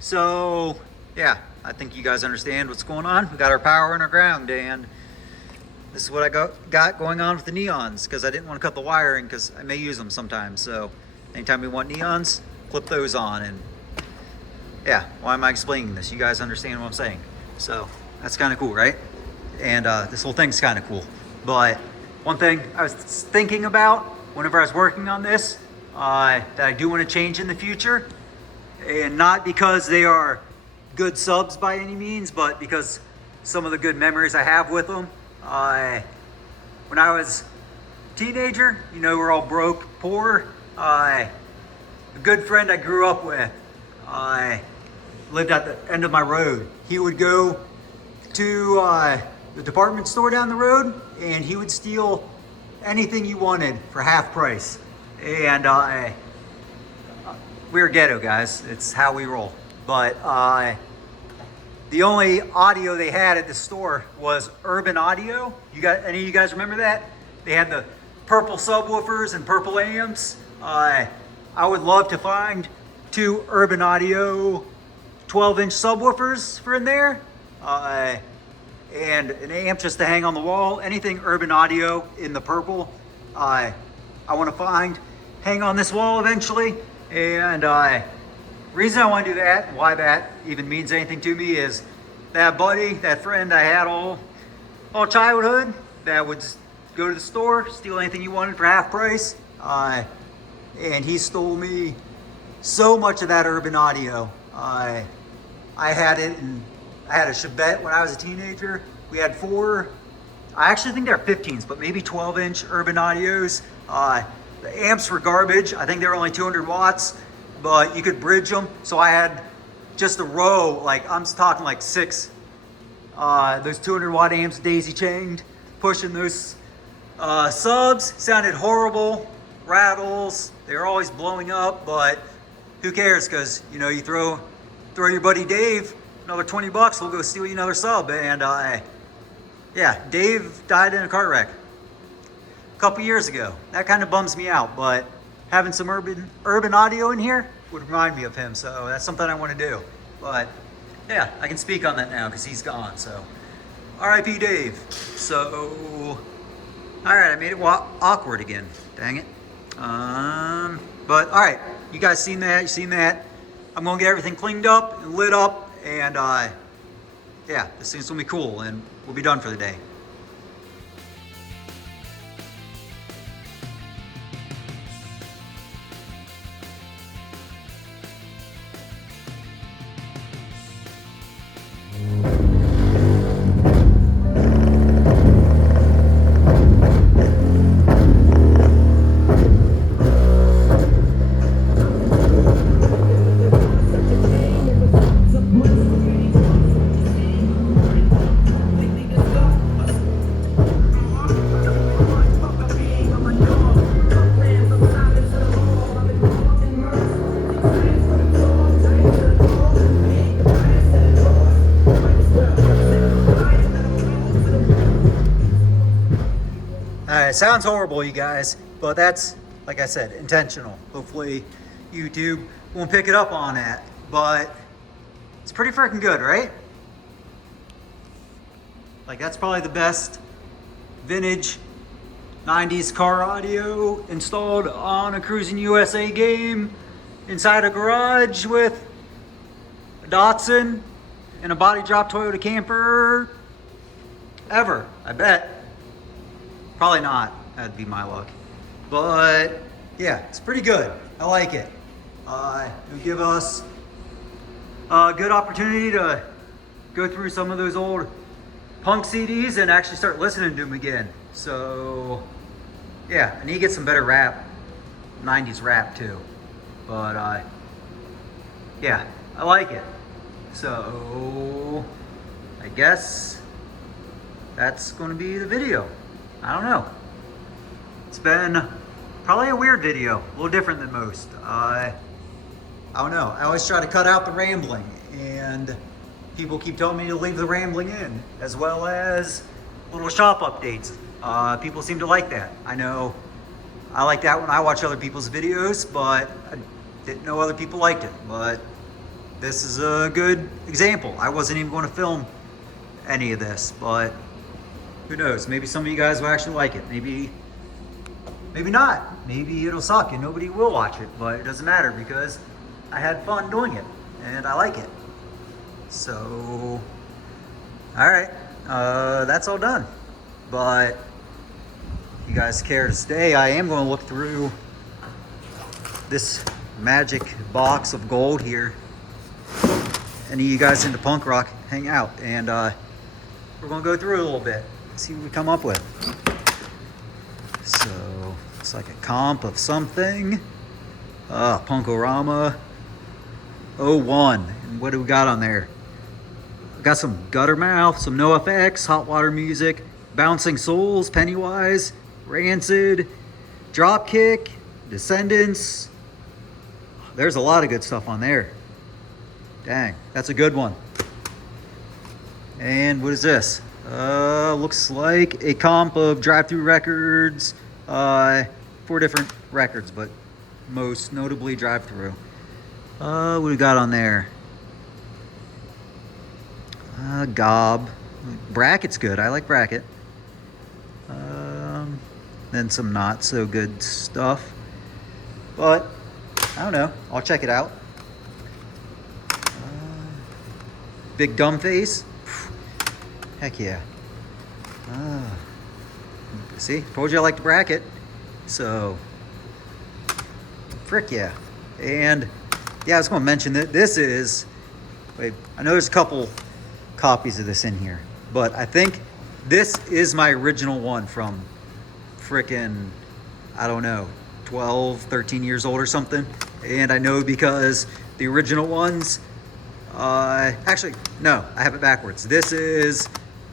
So yeah, I think you guys understand what's going on. We got our power and our ground, and this is what I got going on with the neons, because I didn't want to cut the wiring because I may use them sometimes. So anytime we want neons, clip those on. And yeah, why am I explaining this? You guys understand what I'm saying. So that's kind of cool, right? And this whole thing's kind of cool. But one thing I was thinking about whenever I was working on this, that I do want to change in the future, and not because they are good subs by any means, but because some of the good memories I have with them. When I was a teenager, you know, we're all broke, poor. A good friend I grew up with, lived at the end of my road. He would go to the department store down the road, and he would steal anything you wanted for half price. And we're ghetto guys, it's how we roll. But the only audio they had at the store was urban audio. Any of you guys remember that? They had the purple subwoofers and purple amps. I would love to find 2 urban audio 12-inch subwoofers for in there, and an amp just to hang on the wall. Anything urban audio in the purple, I want to find, hang on this wall eventually. And reason I want to do that, why that even means anything to me, is that buddy, that friend I had all childhood, that would go to the store, steal anything you wanted for half price, and he stole me so much of that urban audio. I had it, and I had a Chevette when I was a teenager. We had 4, I actually think they're 15s, but maybe 12-inch urban audios. The amps were garbage. I think they were only 200 watts, but you could bridge them. So I had just a row, like I'm talking like 6, those 200 watt amps daisy chained, pushing those subs. Sounded horrible, rattles. They were always blowing up, but who cares? Because, you know, you throw your buddy Dave another 20 bucks, we'll go steal you another sub. And yeah, Dave died in a car wreck a couple years ago. That kind of bums me out, but having some urban audio in here would remind me of him. So that's something I want to do. But yeah, I can speak on that now because he's gone. So R.I.P. Dave. So all right, I made it awkward again. Dang it. But all right, you guys seen that? You seen that? I'm gonna get everything cleaned up and lit up, and yeah, this thing's gonna be cool, and we'll be done for the day. It sounds horrible, you guys, but that's like I said, intentional. Hopefully YouTube won't pick it up on that, but it's pretty freaking good, right? Like, that's probably the best vintage 90s car audio installed on a Cruis'N USA game inside a garage with a Datsun and a body drop Toyota camper ever, I bet. Probably not, that'd be my luck. But yeah, it's pretty good. I like it. It'll give us a good opportunity to go through some of those old punk CDs and actually start listening to them again. So yeah, I need to get some better rap, 90s rap too. But yeah, I like it. So I guess that's going to be the video. I don't know. It's been probably a weird video, a little different than most. I don't know. I always try to cut out the rambling, and people keep telling me to leave the rambling in, as well as little shop updates. People seem to like that. I know I like that when I watch other people's videos, but I didn't know other people liked it. But this is a good example. I wasn't even going to film any of this, but who knows? Maybe some of you guys will actually like it. Maybe not. Maybe it'll suck and nobody will watch it, but it doesn't matter because I had fun doing it and I like it. So, all right, that's all done. But if you guys care to stay, I am going to look through this magic box of gold here. Any of you guys into punk rock, hang out, and we're going to go through it a little bit, see what we come up with. So, it's like a comp of something. Punkorama 01. And what do we got on there? Got some Guttermouth, some NoFX, Hot Water Music, Bouncing Souls, Pennywise, Rancid, Dropkick, Descendants. There's a lot of good stuff on there. Dang, that's a good one. And what is this? Looks like a comp of Drive-Thru Records, 4 different records, but most notably Drive-Thru. What do we got on there? Gob. Bracket's good. I like Bracket. Then some not so good stuff. But, I don't know. I'll check it out. Big Dumb Face. Heck yeah. See? Told you I liked Bracket. So, frick yeah. And, yeah, I was going to mention that this is... Wait, I know there's a couple copies of this in here, but I think this is my original one from frickin', I don't know, 12, 13 years old or something. And I know because the original ones, actually, no, I have it backwards. This is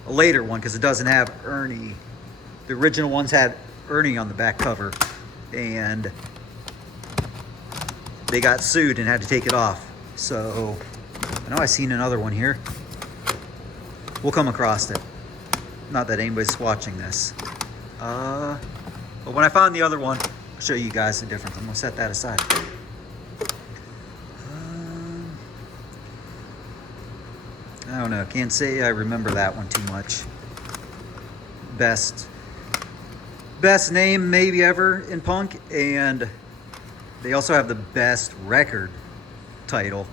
a later one because it doesn't have Ernie. The original ones had Ernie on the back cover, and they got sued and had to take it off. So, I know I've seen another one here. We'll come across it. Not that anybody's watching this. But when I found the other one, I'll show you guys the difference. I'm gonna set that aside. I don't know, can't say I remember that one too much. Best name maybe ever in punk, and they also have the best record title.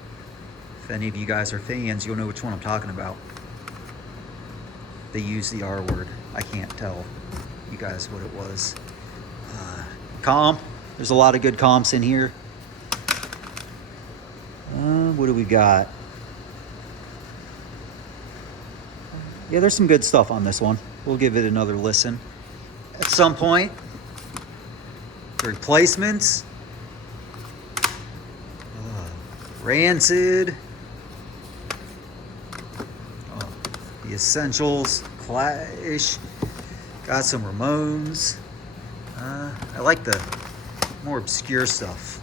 If any of you guys are fans, you'll know which one I'm talking about. They use the R word. I can't tell you guys what it was. Comp. There's a lot of good comps in here. What do we got? Yeah, there's some good stuff on this one. We'll give it another listen at some point. Replacements. Rancid. The Essentials. Clash. Got some Ramones. I like the more obscure stuff.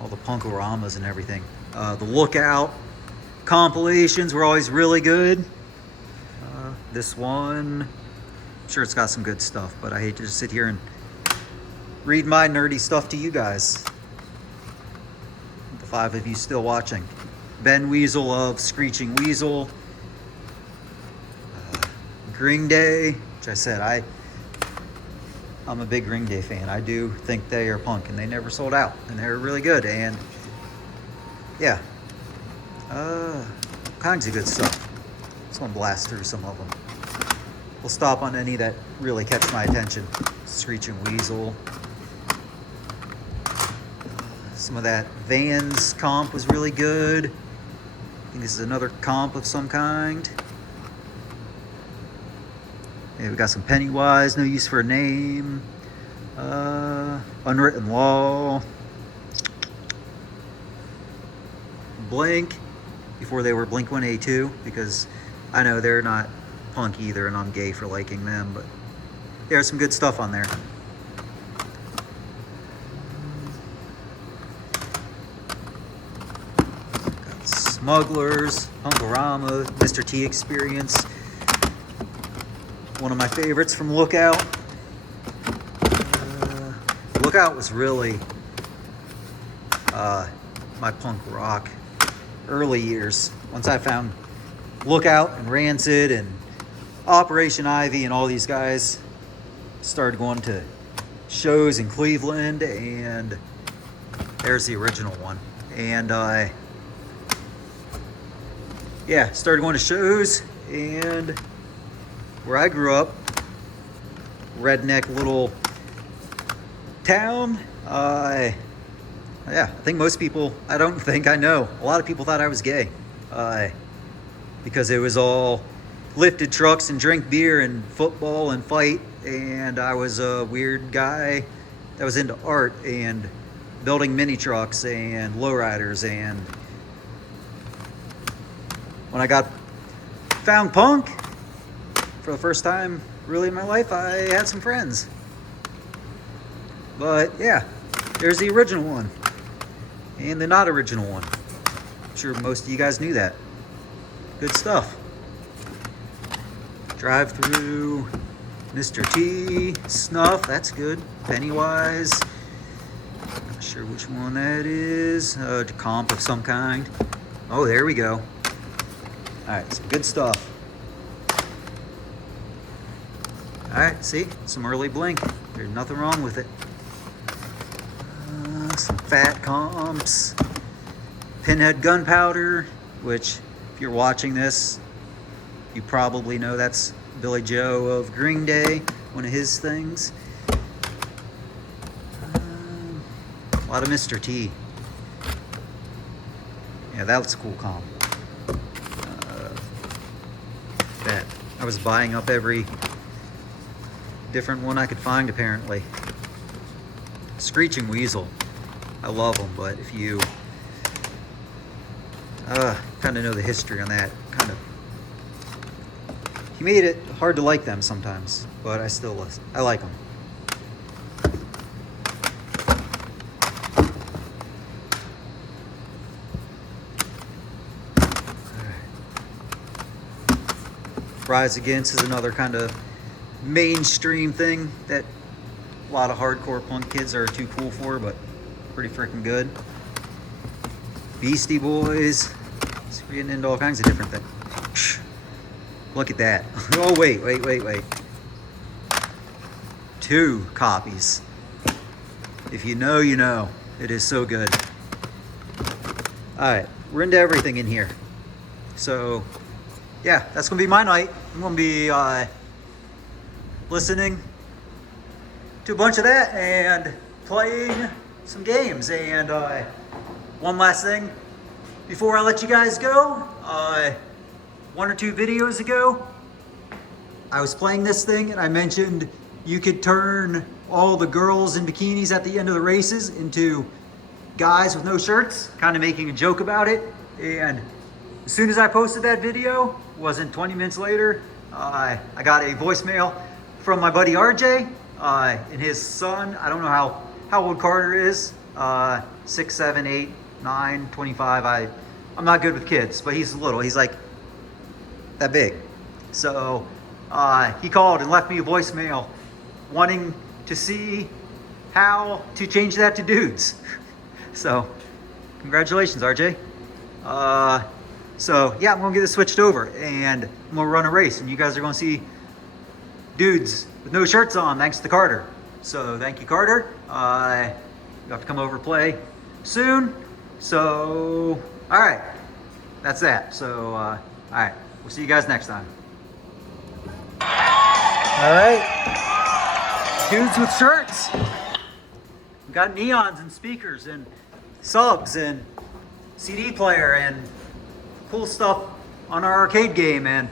All the Punkoramas and everything. The Lookout compilations were always really good. This one, I'm sure it's got some good stuff, but I hate to just sit here and read my nerdy stuff to you guys. The 5 of you still watching. Ben Weasel of Screeching Weasel. Green Day, which I said, I'm a big Green Day fan. I do think they are punk, and they never sold out, and they're really good. And yeah, all kinds of good stuff. Just want to blast through some of them. We'll stop on any that really catch my attention. Screeching Weasel. Some of that Vans comp was really good. I think this is another comp of some kind. Yeah, we got some Pennywise, No Use for a Name, Unwritten Law, Blink, before they were Blink 182, because I know they're not punk either, and I'm gay for liking them, but there's some good stuff on there. Got Smugglers, Punkorama, Mr. T Experience. One of my favorites from Lookout. Lookout was really my punk rock early years. Once I found Lookout and Rancid and Operation Ivy and all these guys, started going to shows in Cleveland, and there's the original one. And yeah, started going to shows, and where I grew up, redneck little town, yeah, I think most people, I don't think, I know, a lot of people thought I was gay, because it was all lifted trucks and drink beer and football and fight, and I was a weird guy that was into art and building mini trucks and lowriders. And when I found punk for the first time really in my life, I had some friends. But yeah, there's the original one and the not original one. I'm sure most of you guys knew that. Good stuff. Drive Through, Mr. T, Snuff, that's good. Pennywise, not sure which one that is. Comp of some kind. Oh, there we go. Alright, some good stuff. Alright, see? Some early Blink. There's nothing wrong with it. Some fat comps. Pinhead Gunpowder, which, if you're watching this, you probably know that's Billy Joe of Green Day, one of his things. A lot of Mr. T. Yeah, that was a cool comp. That I was buying up every different one I could find, apparently. Screeching Weasel. I love them, but if you kind of know the history on that, kind of, he made it hard to like them sometimes, but I like them. Rise Against is another kind of mainstream thing that a lot of hardcore punk kids are too cool for, but pretty freaking good. Beastie Boys. So we're getting into all kinds of different things. Look at that. Oh, wait. 2 copies. If you know, you know. It is so good. Alright, we're into everything in here. So, yeah, that's going to be my night. I'm going to be listening to a bunch of that and playing some games. And one last thing before I let you guys go. 1 or 2 videos ago, I was playing this thing and I mentioned you could turn all the girls in bikinis at the end of the races into guys with no shirts, kind of making a joke about it. And as soon as I posted that video, wasn't 20 minutes later, I got a voicemail from my buddy RJ and his son. I don't know how old Carter is, 6, 7, 8, 9, 25. I'm not good with kids, but he's little. He's like that big. So he called and left me a voicemail wanting to see how to change that to dudes. So, congratulations, RJ. So yeah, I'm gonna get this switched over and I'm gonna run a race, and you guys are gonna see dudes with no shirts on, thanks to Carter. So thank you, Carter. You have to come over and play soon. So, all right, that's that. So, all right, we'll see you guys next time. All right, dudes with shirts. We got neons and speakers and subs and CD player and cool stuff on our arcade game. And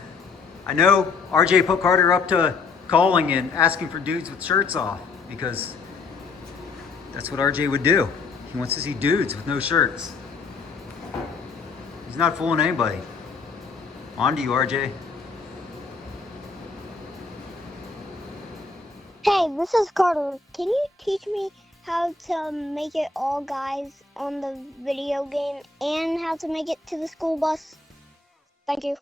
I know RJ put Carter up to calling and asking for dudes with shirts off, because that's what RJ would do. He wants to see dudes with no shirts. He's not fooling anybody. On to you, RJ. Hey, this is Carter. Can you teach me how to make it all guys on the video game and how to make it to the school bus? Thank you.